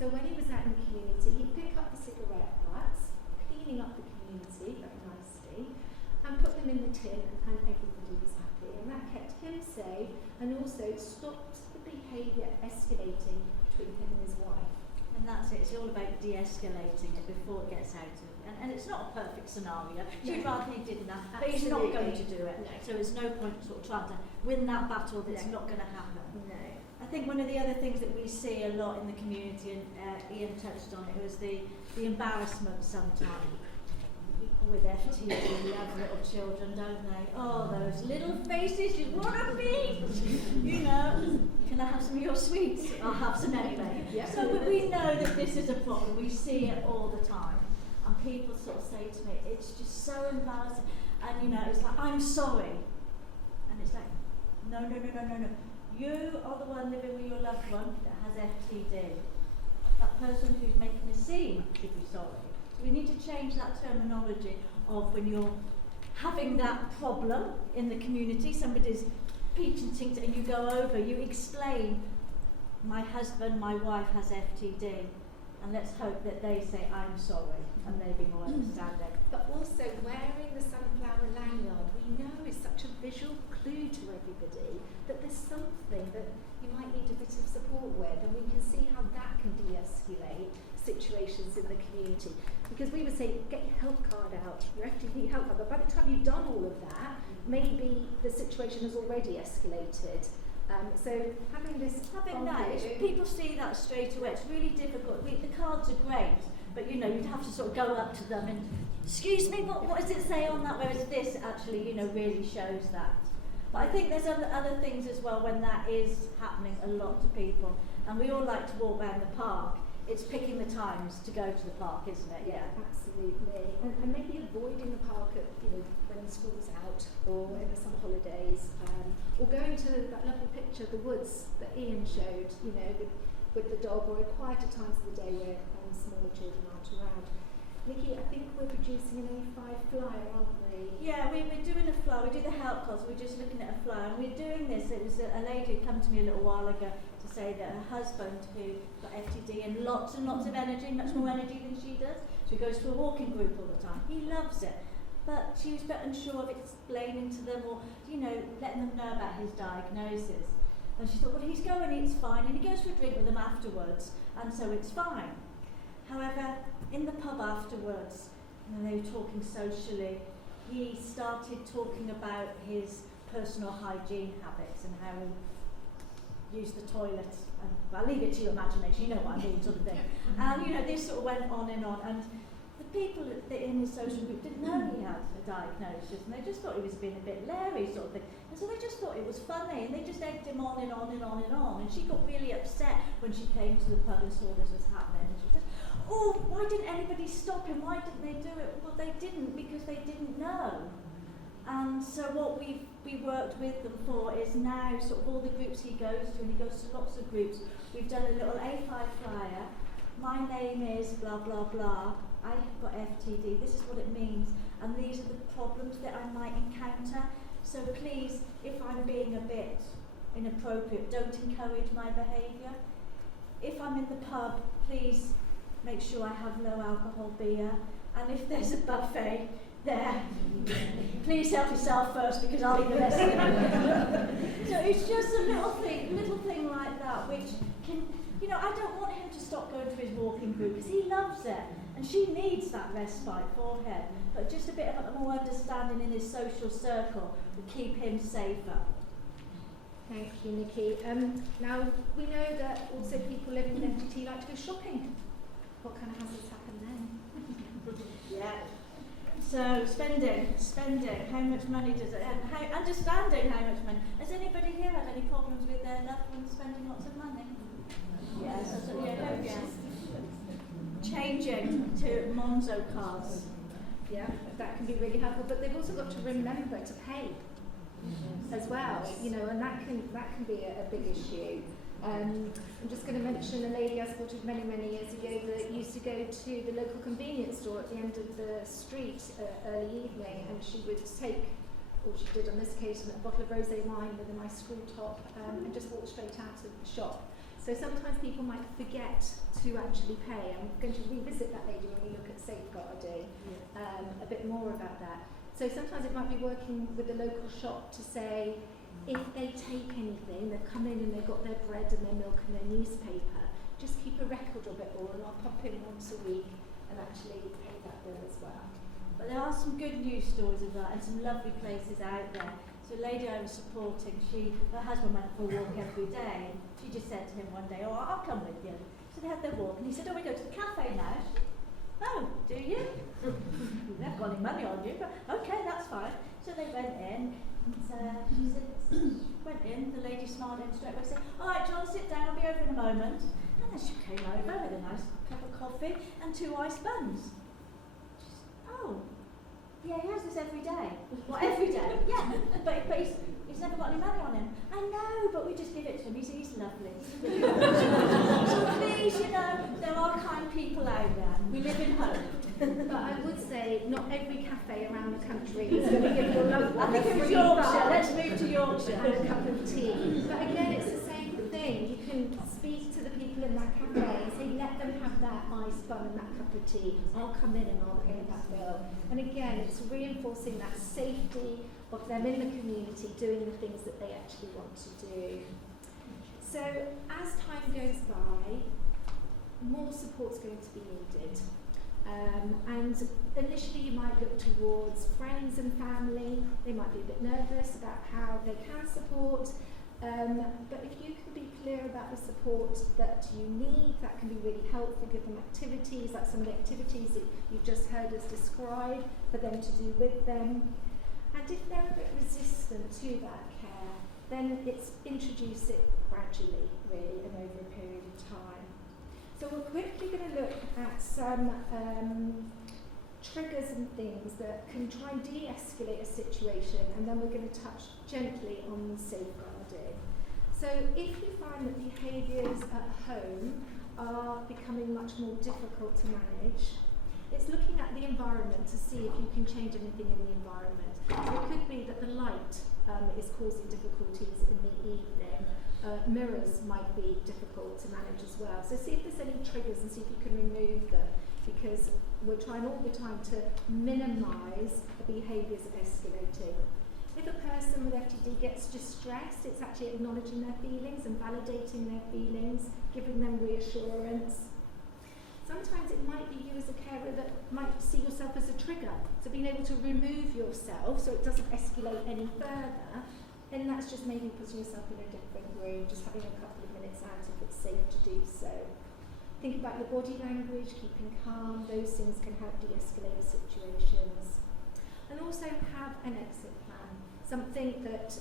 So when he was out in the community, he'd pick up the cigarette butts, cleaning up the community very nicely, and put them in the tin, and everybody was happy. And that kept him safe and also stopped the behaviour escalating between him and his wife. And that's it, it's all about de-escalating it before it gets out of it. And it's not a perfect scenario. She'd rather he did that, but he's not going to do it. No. So there's no point sort of trying to win that battle that's not going to happen. No. I think one of the other things that we see a lot in the community, and Ian touched on it, was the embarrassment sometimes. With FTD, we have little children, don't they? Oh, those little faces you want to be! You know, can I have some of your sweets? I'll have some anyway. Yeah. So but we know that this is a problem. We see it all the time. And people sort of say to me, it's just so embarrassing. And you know, it's like, I'm sorry. And it's like, no. You are the one living with your loved one that has FTD. That person who's making a scene should be sorry. We need to change that terminology of when you're having that problem in the community, somebody's peach and tinked and you go over, you explain, my husband, my wife has FTD, and let's hope that they say, I'm sorry, and they be more understanding. But also wearing the sunflower lanyard, we know is such a visual clue to everybody that there's something that you might need a bit of support with, and we can see how that can de-escalate situations in the community. Because we would say, get your help card out, your FTD help card, but by the time you've done all of that, maybe the situation has already escalated. So having that, people see that straight away. It's really difficult. The cards are great, but you know, you'd have to sort of go up to them and, excuse me, what does it say on that? Whereas this actually, you know, really shows that. But I think there's other things as well when that is happening a lot to people. And we all like to walk around the park. It's picking the times to go to the park, isn't it? Yeah, absolutely. And maybe avoiding the park at, you know, when school's out or in the summer holidays, or going to that lovely picture of the woods that Ian showed, you know, with the dog, or at quieter times of the day where smaller children aren't around. Nikki, I think we're producing an A5 flyer, aren't we? Yeah, we're doing a flyer. We do the help calls. We're just looking at a flyer, and we're doing this. It was a lady who came to me a little while ago to say that her husband, who got FTD and lots and lots of energy, much more energy than she does, so he goes to a walking group all the time. He loves it, but she was a bit unsure of explaining to them, or you know, letting them know about his diagnosis. And she thought, well, he's going, it's fine, and he goes for a drink with them afterwards, and so it's fine. However, in the pub afterwards, when they were talking socially, he started talking about his personal hygiene habits and how he used the toilet. And I'll leave it to your imagination, you know what I mean, sort of thing. And you know, this sort of went on, and the people in his social group didn't know he had a diagnosis, and they just thought he was being a bit leery, sort of thing. And so they just thought it was funny, and they just egged him on and on and on and on. And she got really upset when she came to the pub and saw this was happening. And she said, oh, why didn't anybody stop him? Why didn't they do it? Well, they didn't, because they didn't know. And so what we worked with them for is now sort of all the groups he goes to, and he goes to lots of groups. We've done a little A5 flyer. My name is blah, blah, blah. I've got FTD. This is what it means. and these are the problems that I might encounter. So please, if I'm being a bit inappropriate, don't encourage my behaviour. If I'm in the pub, please make sure I have low alcohol beer, and if there's a buffet there, please help yourself first, because I'll eat the rest of it. So it's just a little thing like that, which can, you know, I don't want him to stop going to his walking group, because he loves it, and she needs that respite for him. But just a bit of a more understanding in his social circle will keep him safer. Thank you, Nikki. Now, we know that also people living with FTD like to go shopping. What kind of hazards happen then? Yeah. So spending, how much money does it have? Understanding how much money. Has anybody here had any problems with their loved ones spending lots of money? Yes. Yes. Changing to Monzo cards. Yeah, that can be really helpful, but they've also got to remember to pay as well, you know, and that can be a big issue. I'm just going to mention a lady I supported many years ago that used to go to the local convenience store at the end of the street early evening, and she would take, or she did on this occasion, a bottle of rosé wine with a nice screw top, and just walk straight out of the shop. So sometimes people might forget to actually pay. I'm going to revisit that lady when we look at safeguarding, a bit more about that. So sometimes it might be working with the local shop to say, if they take anything, they've come in and they've got their bread and their milk and their newspaper, just keep a record of it all, and I'll pop in once a week and actually pay that bill as well. But there are some good news stories of that, and some lovely places out there. So a lady I was supporting, her husband went for a walk every day, and she just said to him one day, "Oh, I'll come with you." So they had their walk, and he said, "Oh, we go to the cafe now." "Oh, do you? You haven't got any money on you, but okay, that's fine." So they went in, and she said, went in, the lady smiled in straight away and said, "All right, John, sit down, I'll be over in a moment." And then she came over with a nice cup of coffee and 2 iced buns. She said, "Oh, yeah, he has this every day." "What, every day?" "Yeah, but he's never got any money on him." "I know, but we just give it to him, he's lovely." So please, you know, there are kind people out there. We live in hope. But I would say not every cafe around the country is going to give your loved one I think a it was free Yorkshire. bar Let's move to Yorkshire. and a cup of tea. But again, it's the same thing. You can speak to the people in that cafe and say, let them have that ice bun and that cup of tea. I'll come in and I'll pay that bill. And again, it's reinforcing that safety of them in the community doing the things that they actually want to do. So as time goes by, more support's going to be needed. And initially you might look towards friends and family. They might be a bit nervous about how they can support, but if you can be clear about the support that you need, that can be really helpful. Give them activities, like some of the activities that you've just heard us describe, for them to do with them. And if they're a bit resistant to that care, then it's introduce it gradually, really, and over a period of time. So we're quickly going to look at some triggers and things that can try and de-escalate a situation, and then we're going to touch gently on safeguarding. So if you find that behaviours at home are becoming much more difficult to manage, it's looking at the environment to see if you can change anything in the environment. So it could be that the light is causing difficulties in the evening. Mirrors might be difficult to manage as well. So see if there's any triggers and see if you can remove them, because we're trying all the time to minimise the behaviours escalating. If a person with FTD gets distressed, it's actually acknowledging their feelings and validating their feelings, giving them reassurance. Sometimes it might be you as a carer that might see yourself as a trigger. So being able to remove yourself so it doesn't escalate any further, and that's just maybe putting yourself in a different room, just having a couple of minutes out if it's safe to do so. Think about your body language, keeping calm, those things can help de-escalate situations. And also have an exit plan, something that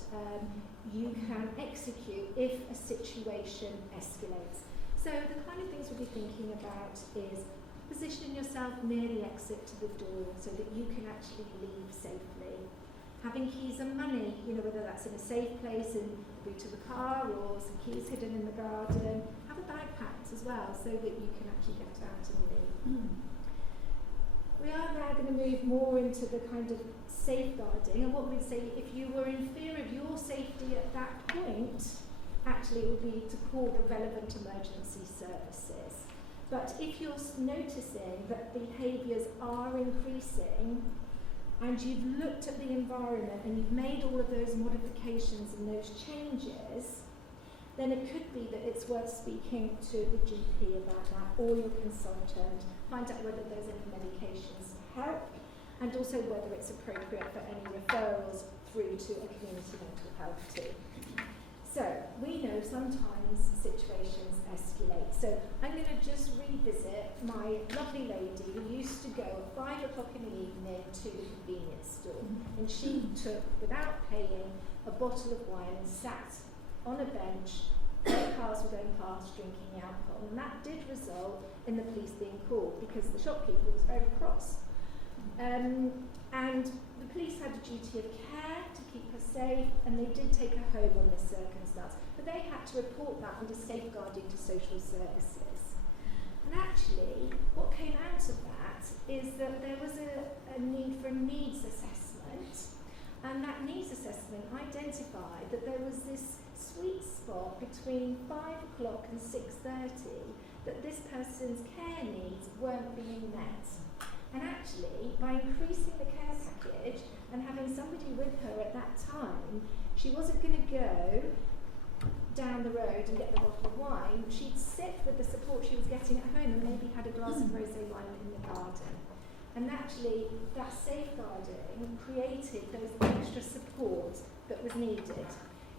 you can execute if a situation escalates. So the kind of things we'll be thinking about is positioning yourself near the exit to the door so that you can actually leave safely. Having keys and money, you know, whether that's in a safe place in the boot of the car or some keys hidden in the garden. Have a bag packed as well so that you can actually get out and leave. we are now going to move more into the kind of safeguarding, and what we'd say, if you were in fear of your safety at that point, actually it would be to call the relevant emergency services. But if you're noticing that behaviours are increasing, and you've looked at the environment and you've made all of those modifications and those changes, then it could be that it's worth speaking to the GP about that, or your consultant, find out whether there's any medications to help, and also whether it's appropriate for any referrals through to a community mental health team. So, we know sometimes situations escalate. So, I'm going to just revisit my lovely lady who used to go at 5 o'clock in the evening to the convenience store. And she took, without paying, a bottle of wine and sat on a bench, where cars were going past drinking alcohol. And that did result in the police being called because the shopkeeper was very cross. And the police had a duty of care to keep her safe, and they did take her home on this circumstance. But they had to report that under safeguarding to social services. And actually, what came out of that is that there was a need for a needs assessment, and that needs assessment identified that there was this sweet spot between 5 o'clock and 6:30 that this person's care needs weren't being met. And actually, by increasing the care package and having somebody with her at that time, she wasn't going to go down the road and get the bottle of wine. She'd sit with the support she was getting at home and maybe had a glass of rosé wine in the garden. And actually, that safeguarding created those extra support that was needed.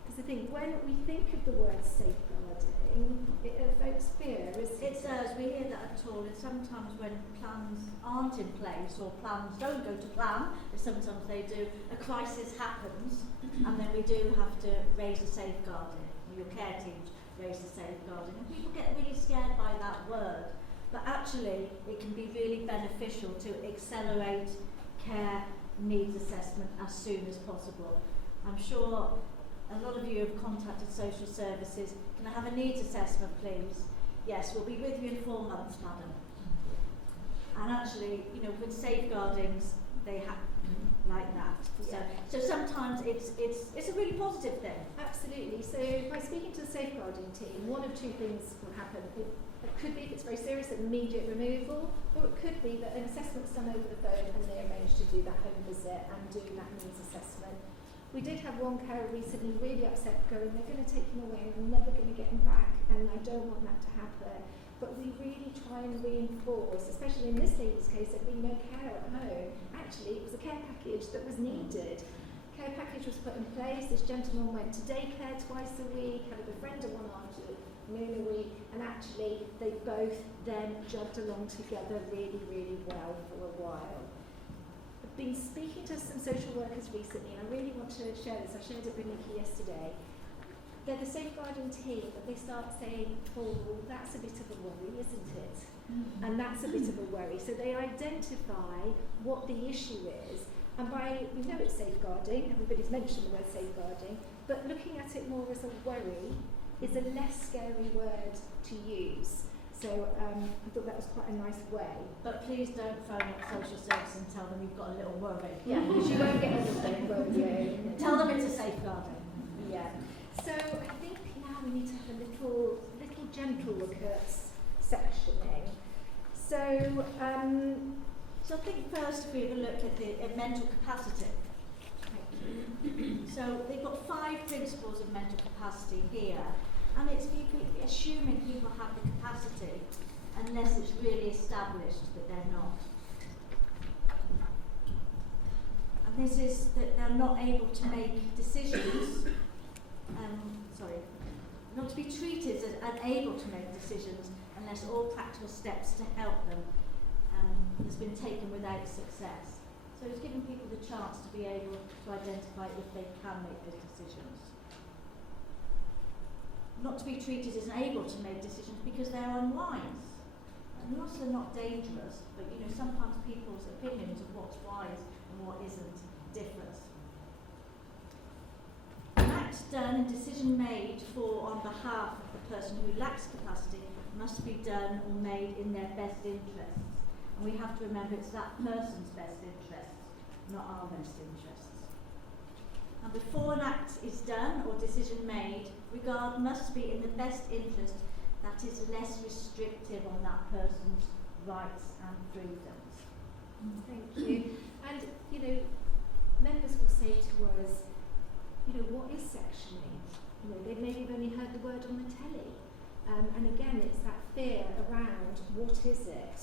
Because I think when we think of the word safeguarding, it evokes fear. It does. We hear that at all. And sometimes when plans aren't in place or plans don't go to plan, but sometimes they do, a crisis happens, and then we do have to raise a safeguarding. Your care teams raise a safeguarding. And people get really scared by that word. But actually, it can be really beneficial to accelerate care needs assessment as soon as possible. I'm sure a lot of you have contacted social services. Can I have a needs assessment, please? Yes, we'll be with you in 4 months, madam. And actually, you know, with safeguardings, they happen like that. Yeah. So sometimes it's a really positive thing. Absolutely. So by speaking to the safeguarding team, one of two things will happen. It could be, if it's very serious, immediate removal, or it could be that an assessment's done over the phone and they arrange to do that home visit and do that needs assessment. We did have one carer recently really upset, going, they're going to take him away and I'm never going to get him back, and I don't want that to happen. But we really try and reinforce, especially in this lady's case, there'd been no care at home. Actually, it was a care package that was needed. Care package was put in place. This gentleman went to daycare twice a week, had a befriender one afternoon a week, and actually they both then jogged along together really, really well for a while. I've been speaking to some social workers recently, and I really want to share this. I shared it with Nikki yesterday. They're the safeguarding team, but they start saying, oh, that's a bit of a worry, isn't it? Mm-hmm. And that's a bit of a worry. So they identify what the issue is. And we know it's safeguarding, everybody's mentioned the word safeguarding, but looking at it more as a worry is a less scary word to use. So I thought that was quite a nice way. But please don't phone up social services and tell them you've got a little worry. Yeah, because you won't get anything, won't you? Tell them it's a safeguarding. Yeah. So I think now we need to have a little gentle look at sectioning. So I think first if we have a look at the mental capacity. So they've got 5 principles of mental capacity here, and it's assuming people have the capacity unless it's really established that they're not. And this is that they're not able to make decisions, not to be treated as unable to make decisions unless all practical steps to help them has been taken without success. So it's giving people the chance to be able to identify if they can make those decisions. Not to be treated as unable to make decisions because they're unwise. And also not dangerous, but you know, sometimes people's opinions of what's wise and what isn't differs. An act done and decision made on behalf of the person who lacks capacity must be done or made in their best interests. And we have to remember it's that person's best interests, not our best interests. And before an act is done or decision made, regard must be in the best interest that is less restrictive on that person's rights and freedoms. Thank you. And, you know, members will say to us, you know, what is sectioning? You know, they maybe have only heard the word on the telly. And again, it's that fear around what is it?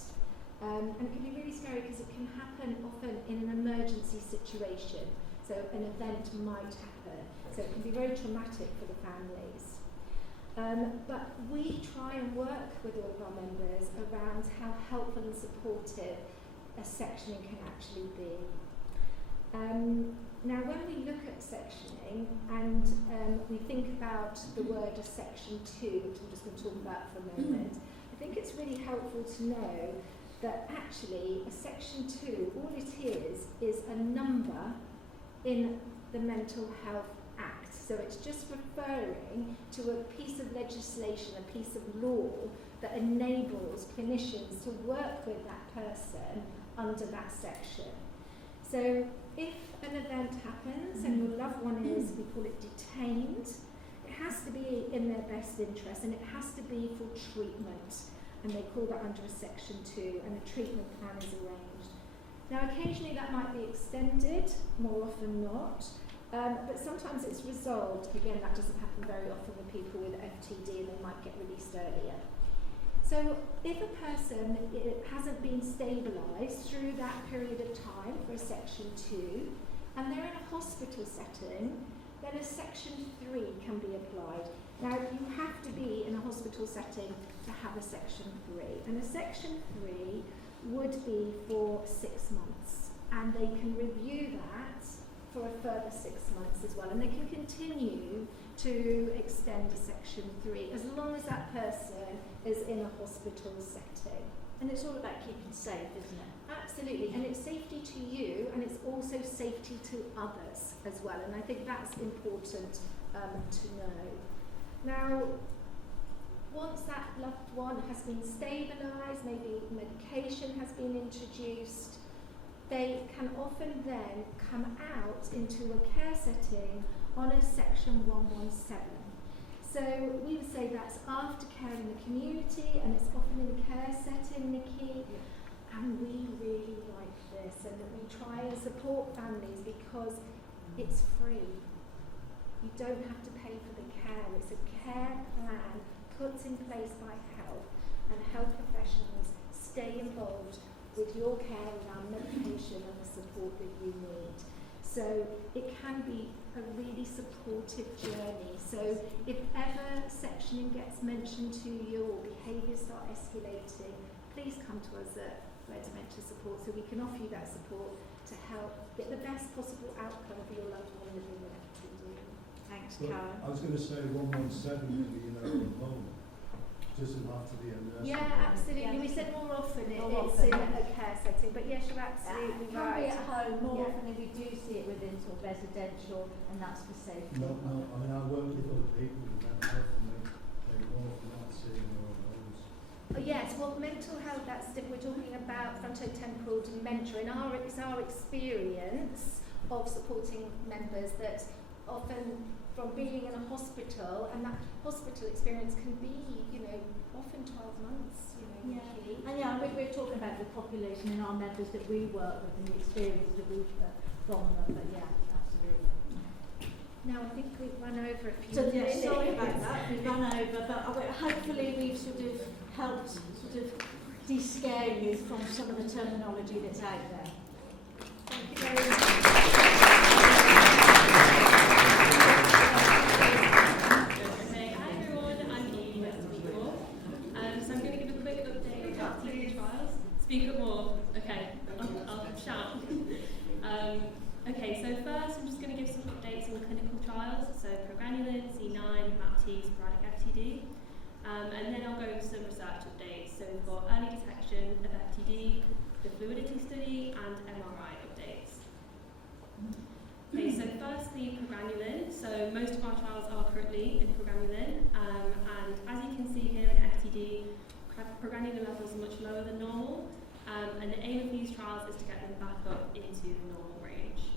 And it can be really scary because it can happen often in an emergency situation. So an event might happen. So it can be very traumatic for the families. But we try and work with all of our members around how helpful and supportive a sectioning can actually be. Now, when we look at sectioning and we think about the word of section 2, which I'm just going to talk about for a moment, I think it's really helpful to know that actually a section 2, all it is a number in the Mental Health Act. So it's just referring to a piece of legislation, a piece of law that enables clinicians to work with that person under that section. So if an event happens and your loved one is, we call it detained, it has to be in their best interest and it has to be for treatment. And they call that under a section 2 and a treatment plan is arranged. Now occasionally that might be extended, more often not. But sometimes it's resolved. Again, that doesn't happen very often with people with FTD and they might get released earlier. So if a person hasn't been stabilised through that period of time for a section 2 and they're in a hospital setting, then a section 3 can be applied. Now you have to be in a hospital setting to have a section 3, and a section 3 would be for 6 months, and they can review that for a further 6 months as well, and they can continue to extend a section 3 as long as that person is in a hospital setting. And it's all about keeping safe, isn't it? Absolutely, and it's safety to you and it's also safety to others as well, and I think that's important to know. Now, once that loved one has been stabilised, maybe medication has been introduced, they can often then come out into a care setting on a section 117. So we would say that's aftercare in the community, and it's often in a care setting, Nikki. Yeah. And we really like this, and we try and support families because it's free. You don't have to pay for the care. It's a care plan put in place by health, and health professionals stay involved with your care around medication and the support that you need. So it can be a really supportive journey. So if ever sectioning gets mentioned to you or behaviours start escalating, please come to us at Red Dementia Support so we can offer you that support to help get the best possible outcome for your loved one living with FTD. Thanks, Well, Karen. I was going to say 117 maybe in our own home, just after the nursing Yeah, home. absolutely. Yeah. We said more often More it's often. in a care setting, but yes, you're absolutely Can right. be at home more Yeah. often if we do see it within sort of residential, and that's for safety. No, I mean, I work with other people with mental health and they more often not seeing their own homes. Yes, well, mental health, that's different. We're talking about frontotemporal dementia, and it's our experience of supporting members that often from being in a hospital, and that hospital experience can be, often 12 months, Yeah. Nikki. And yeah, we're talking about the population and our members that we work with and the experience that we've from them, but yeah, absolutely. Now, I think we've run over a few So yeah, minutes. sorry about that, we've run over, but hopefully we've sort of helped sort of de-scare you from some of the terminology that's out there. Thank you very much. Okay, hi everyone, I'm Eve at Speak More. So I'm going to give a quick update about clinical trials. Speak up more. Okay, I'll shout. Okay, so first I'm just going to give some updates on the clinical trials. So progranulin, C9, MAPT, sporadic FTD. And then I'll go into some research updates. So we've got early detection of FTD, the fluidity study, and MRI updates. Okay, so firstly, progranulin. So most of our trials are currently in progranulin, and as you can see here in FTD, progranulin levels are much lower than normal, and the aim of these trials is to get them back up into the normal range.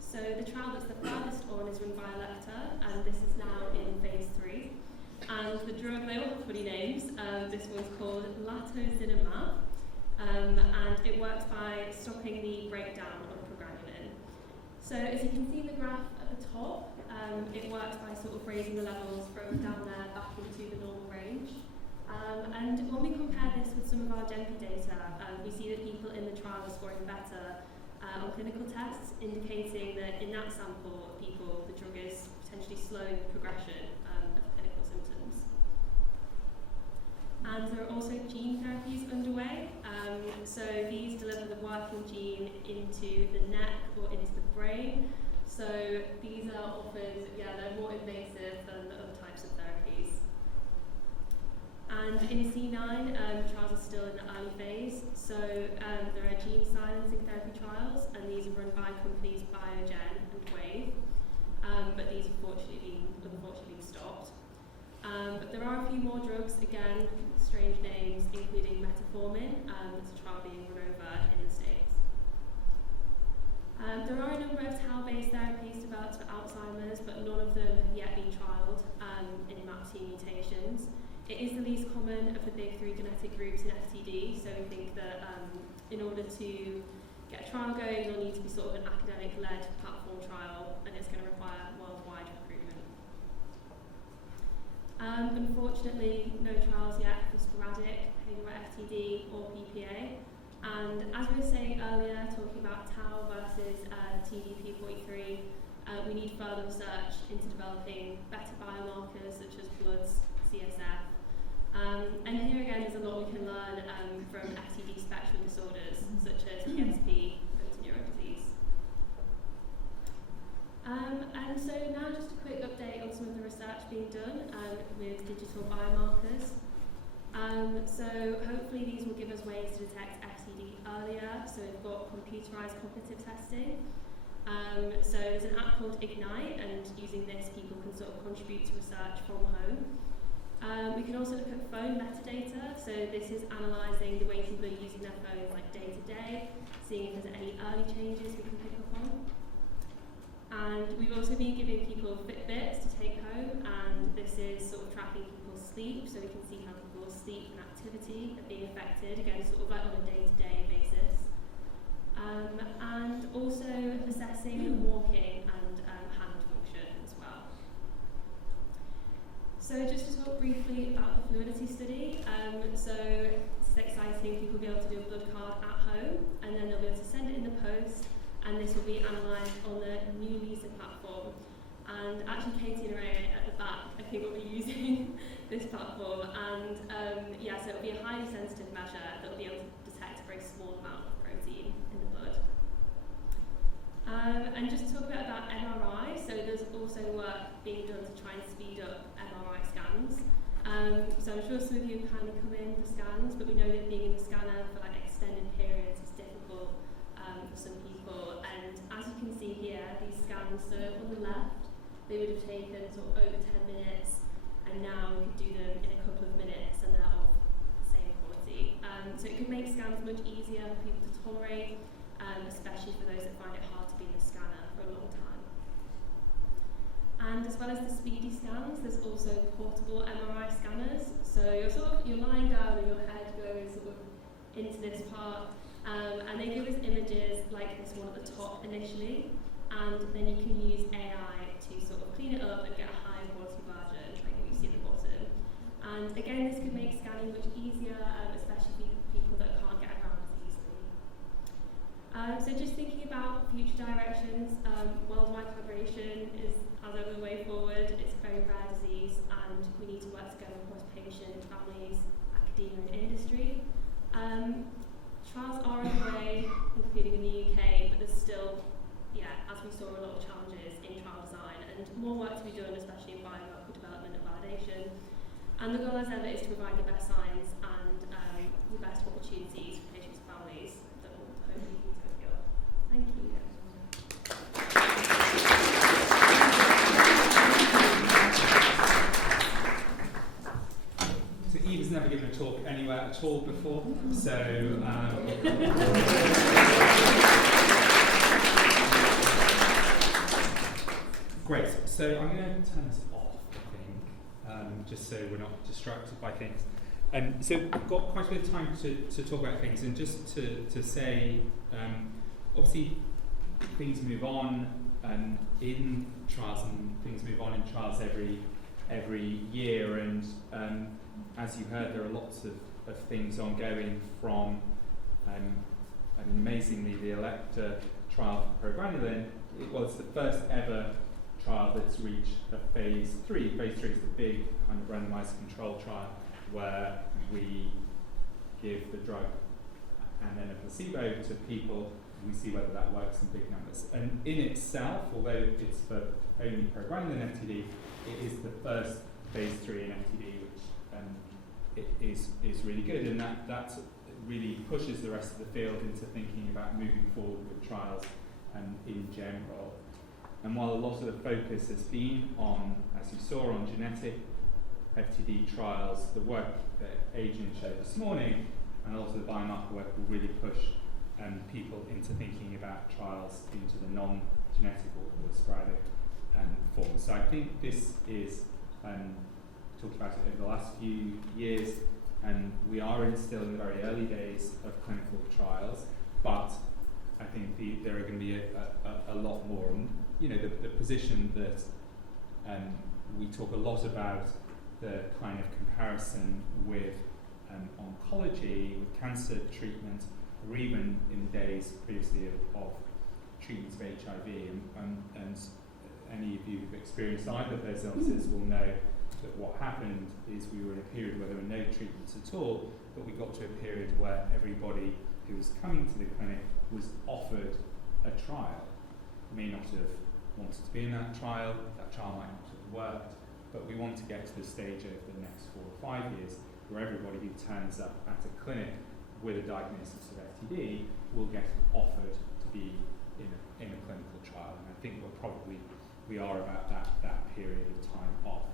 So the trial that's the furthest on is run by Electa, and this is now in phase 3. And the drug, they all have funny names. This one's called Zimmermann, and it works by stopping the breakdown of progranulin. So as you can see in the graph at the top, it works by sort of raising the levels from down there back into the normal range. And when we compare this with some of our GEMPI data, we see that people in the trial are scoring better on clinical tests, indicating that in that sample of people, the drug is potentially slowing the progression of clinical symptoms. And there are also gene therapies underway. So these deliver the working gene into the neck or into the brain. So these are often, they're more invasive than the other types of therapies. And in C9, trials are still in the early phase. So there are gene silencing therapy trials, and these are run by companies Biogen and Wave. But these unfortunately been stopped. But there are a few more drugs, again, strange names, including metformin. There's a trial being run over in the States. There are a number of tau-based therapies developed for Alzheimer's, but none of them have yet been trialled in MAPT mutations. It is the least common of the big 3 genetic groups in FTD, so we think that in order to get a trial going, there'll need to be sort of an academic-led platform trial, and it's going to require worldwide recruitment. Unfortunately, no trials yet for sporadic behavioural FTD or PPA. And as we were saying earlier, talking about tau versus TDP43, we need further research into developing better biomarkers such as bloods, CSF. And here again, there's a lot we can learn from FTD spectrum disorders such as PSP, motor neuron disease. And so now just a quick update on some of the research being done with digital biomarkers. So hopefully these will give us ways to detect FTD earlier. So we've got computerized cognitive testing. So there's an app called Ignite, and using this people can sort of contribute to research from home. We can also look at phone metadata. So this is analysing the way people are using their phones like day to day, seeing if there's any early changes we can pick up on. And we've also been giving people Fitbits to take home, and this is sort of tracking people's sleep, so we can see how people's sleep and activity are being affected, again, sort of like on a day-to-day basis. And also assessing walking and hand function as well. So just to talk briefly about the fluidity study. So it's exciting, people will be able to do a blood card at home, and then they'll be able to send it in the post, and this will be analysed on the new LISA platform. And actually Katie and Ray at the back, I think, will be using this platform. And so it'll be a highly sensitive measure that will be able to detect a very small amount of protein in the blood. And just to talk a bit about MRI, so there's also work being done to try and speed up MRI scans. So I'm sure some of you kind of come in for scans, but we know that being in the scanner for like extended periods is difficult for some people. And as you can see here, these scans, so on the left, they would have taken sort of over 10 minutes, and now we could do them in a couple of minutes, and they're of the same quality. So it could make scans much easier for people to tolerate, especially for those that find it hard to be in the scanner for a long time. And as well as the speedy scans, there's also portable MRI scanners. So you're lying down and your head goes sort of into this part, and they give us images like this one at the top initially, and then you can use AI to sort of clean it up and get a higher quality version, like what you see at the bottom. And again, this could make scanning much easier, especially for people that can't get around as easily. So just thinking about future directions, worldwide collaboration is, as ever, the way forward. It's a very rare disease, and we need to work together across patients, families, academia and industry. Trials are underway, including in the UK, but there's still, as we saw, a lot of challenges in trial design, and more work to be done, especially in biomarker development and validation. And the goal, as ever, is to provide the best science and the best opportunities for patients and families that will hopefully be to go. Thank you. So Eve has never given a talk anywhere at all before, so great. So I'm going to turn this off, I think, just so we're not distracted by things. So we've got quite a bit of time to talk about things, and just to say, obviously things move on in trials, and things move on in trials every year, and as you heard, there are lots of things ongoing from, amazingly, the Elector trial for progranulin. It was the first ever trial that's reached a phase 3. Phase 3 is the big kind of randomized control trial where we give the drug and then a placebo to people. We see whether that works in big numbers. And in itself, although it's for only progranulin FTD, it is the first phase 3 in FTD, which is really good, and that really pushes the rest of the field into thinking about moving forward with trials in general. And while a lot of the focus has been on, as you saw, on genetic FTD trials, the work that Adrian showed this morning and also the biomarker work will really push people into thinking about trials into the non-genetic or sporadic forms. So I think this is, talked about it over the last few years, and we are still in the very early days of clinical trials, but I think there are going to be a lot more. And, you know, the position that we talk a lot about, the kind of comparison with oncology, with cancer treatment, or even in the days previously of treatments of HIV, and any of you who've experienced either of those illnesses will know that what happened is we were in a period where there were no treatments at all, but we got to a period where everybody who was coming to the clinic was offered a trial. May not have wanted to be in that trial might not have worked, but we want to get to the stage over the next 4 or 5 years where everybody who turns up at a clinic with a diagnosis of FTD will get offered to be in a clinical trial. And I think we are about that period of time off.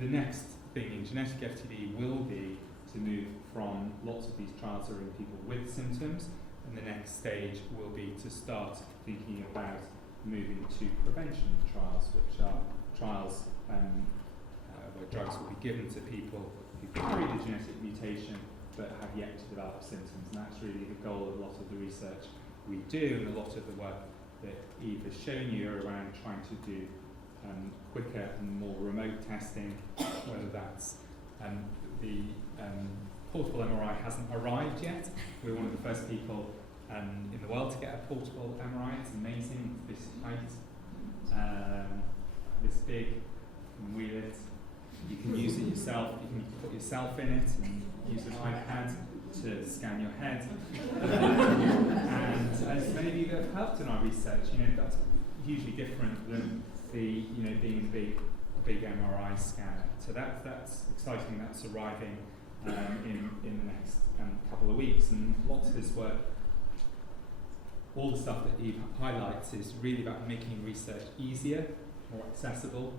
The next thing in genetic FTD will be to move from lots of these trials are in people with symptoms, and the next stage will be to start thinking about moving to prevention trials, which are trials where drugs will be given to people who carry the genetic mutation but have yet to develop symptoms. And that's really the goal of a lot of the research we do, and a lot of the work that Eve has shown you around trying to do quicker and more remote testing, whether that's the portable MRI hasn't arrived yet. We're one of the first people in the world to get a portable MRI. It's amazing, it's this height, this big, you can wheel it, you can use it yourself, you can put yourself in it and use an iPad to scan your head. And as many of you that have helped in our research, you know, that's hugely different than being a big MRI scanner. So that's exciting. That's arriving in the next couple of weeks, and lots of this work, all the stuff that Eve highlights, is really about making research easier, more accessible,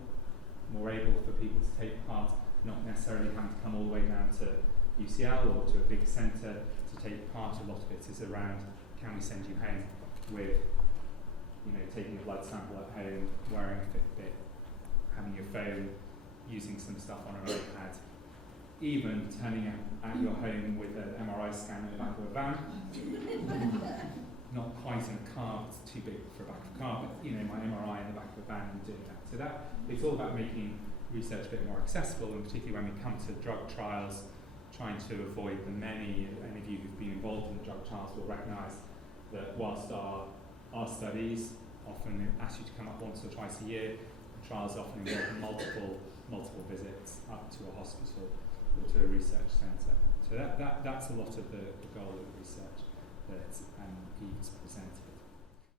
more able for people to take part, not necessarily having to come all the way down to UCL or to a big centre to take part. A lot of it is around, can we send you home with, taking a blood sample at home, wearing a Fitbit, having your phone, using some stuff on an iPad, even turning up at your home with an MRI scan in the back of a van. Not quite in a car, it's too big for a back of a car, but my MRI in the back of a van and doing that. So it's all about making research a bit more accessible, and particularly when we come to drug trials, trying to avoid the many of you who've been involved in drug trials will recognise that whilst our studies often ask you to come up once or twice a year, trials often involve multiple visits up to a hospital or to a research centre. So that's a lot of the goal of the research that Eve's presented.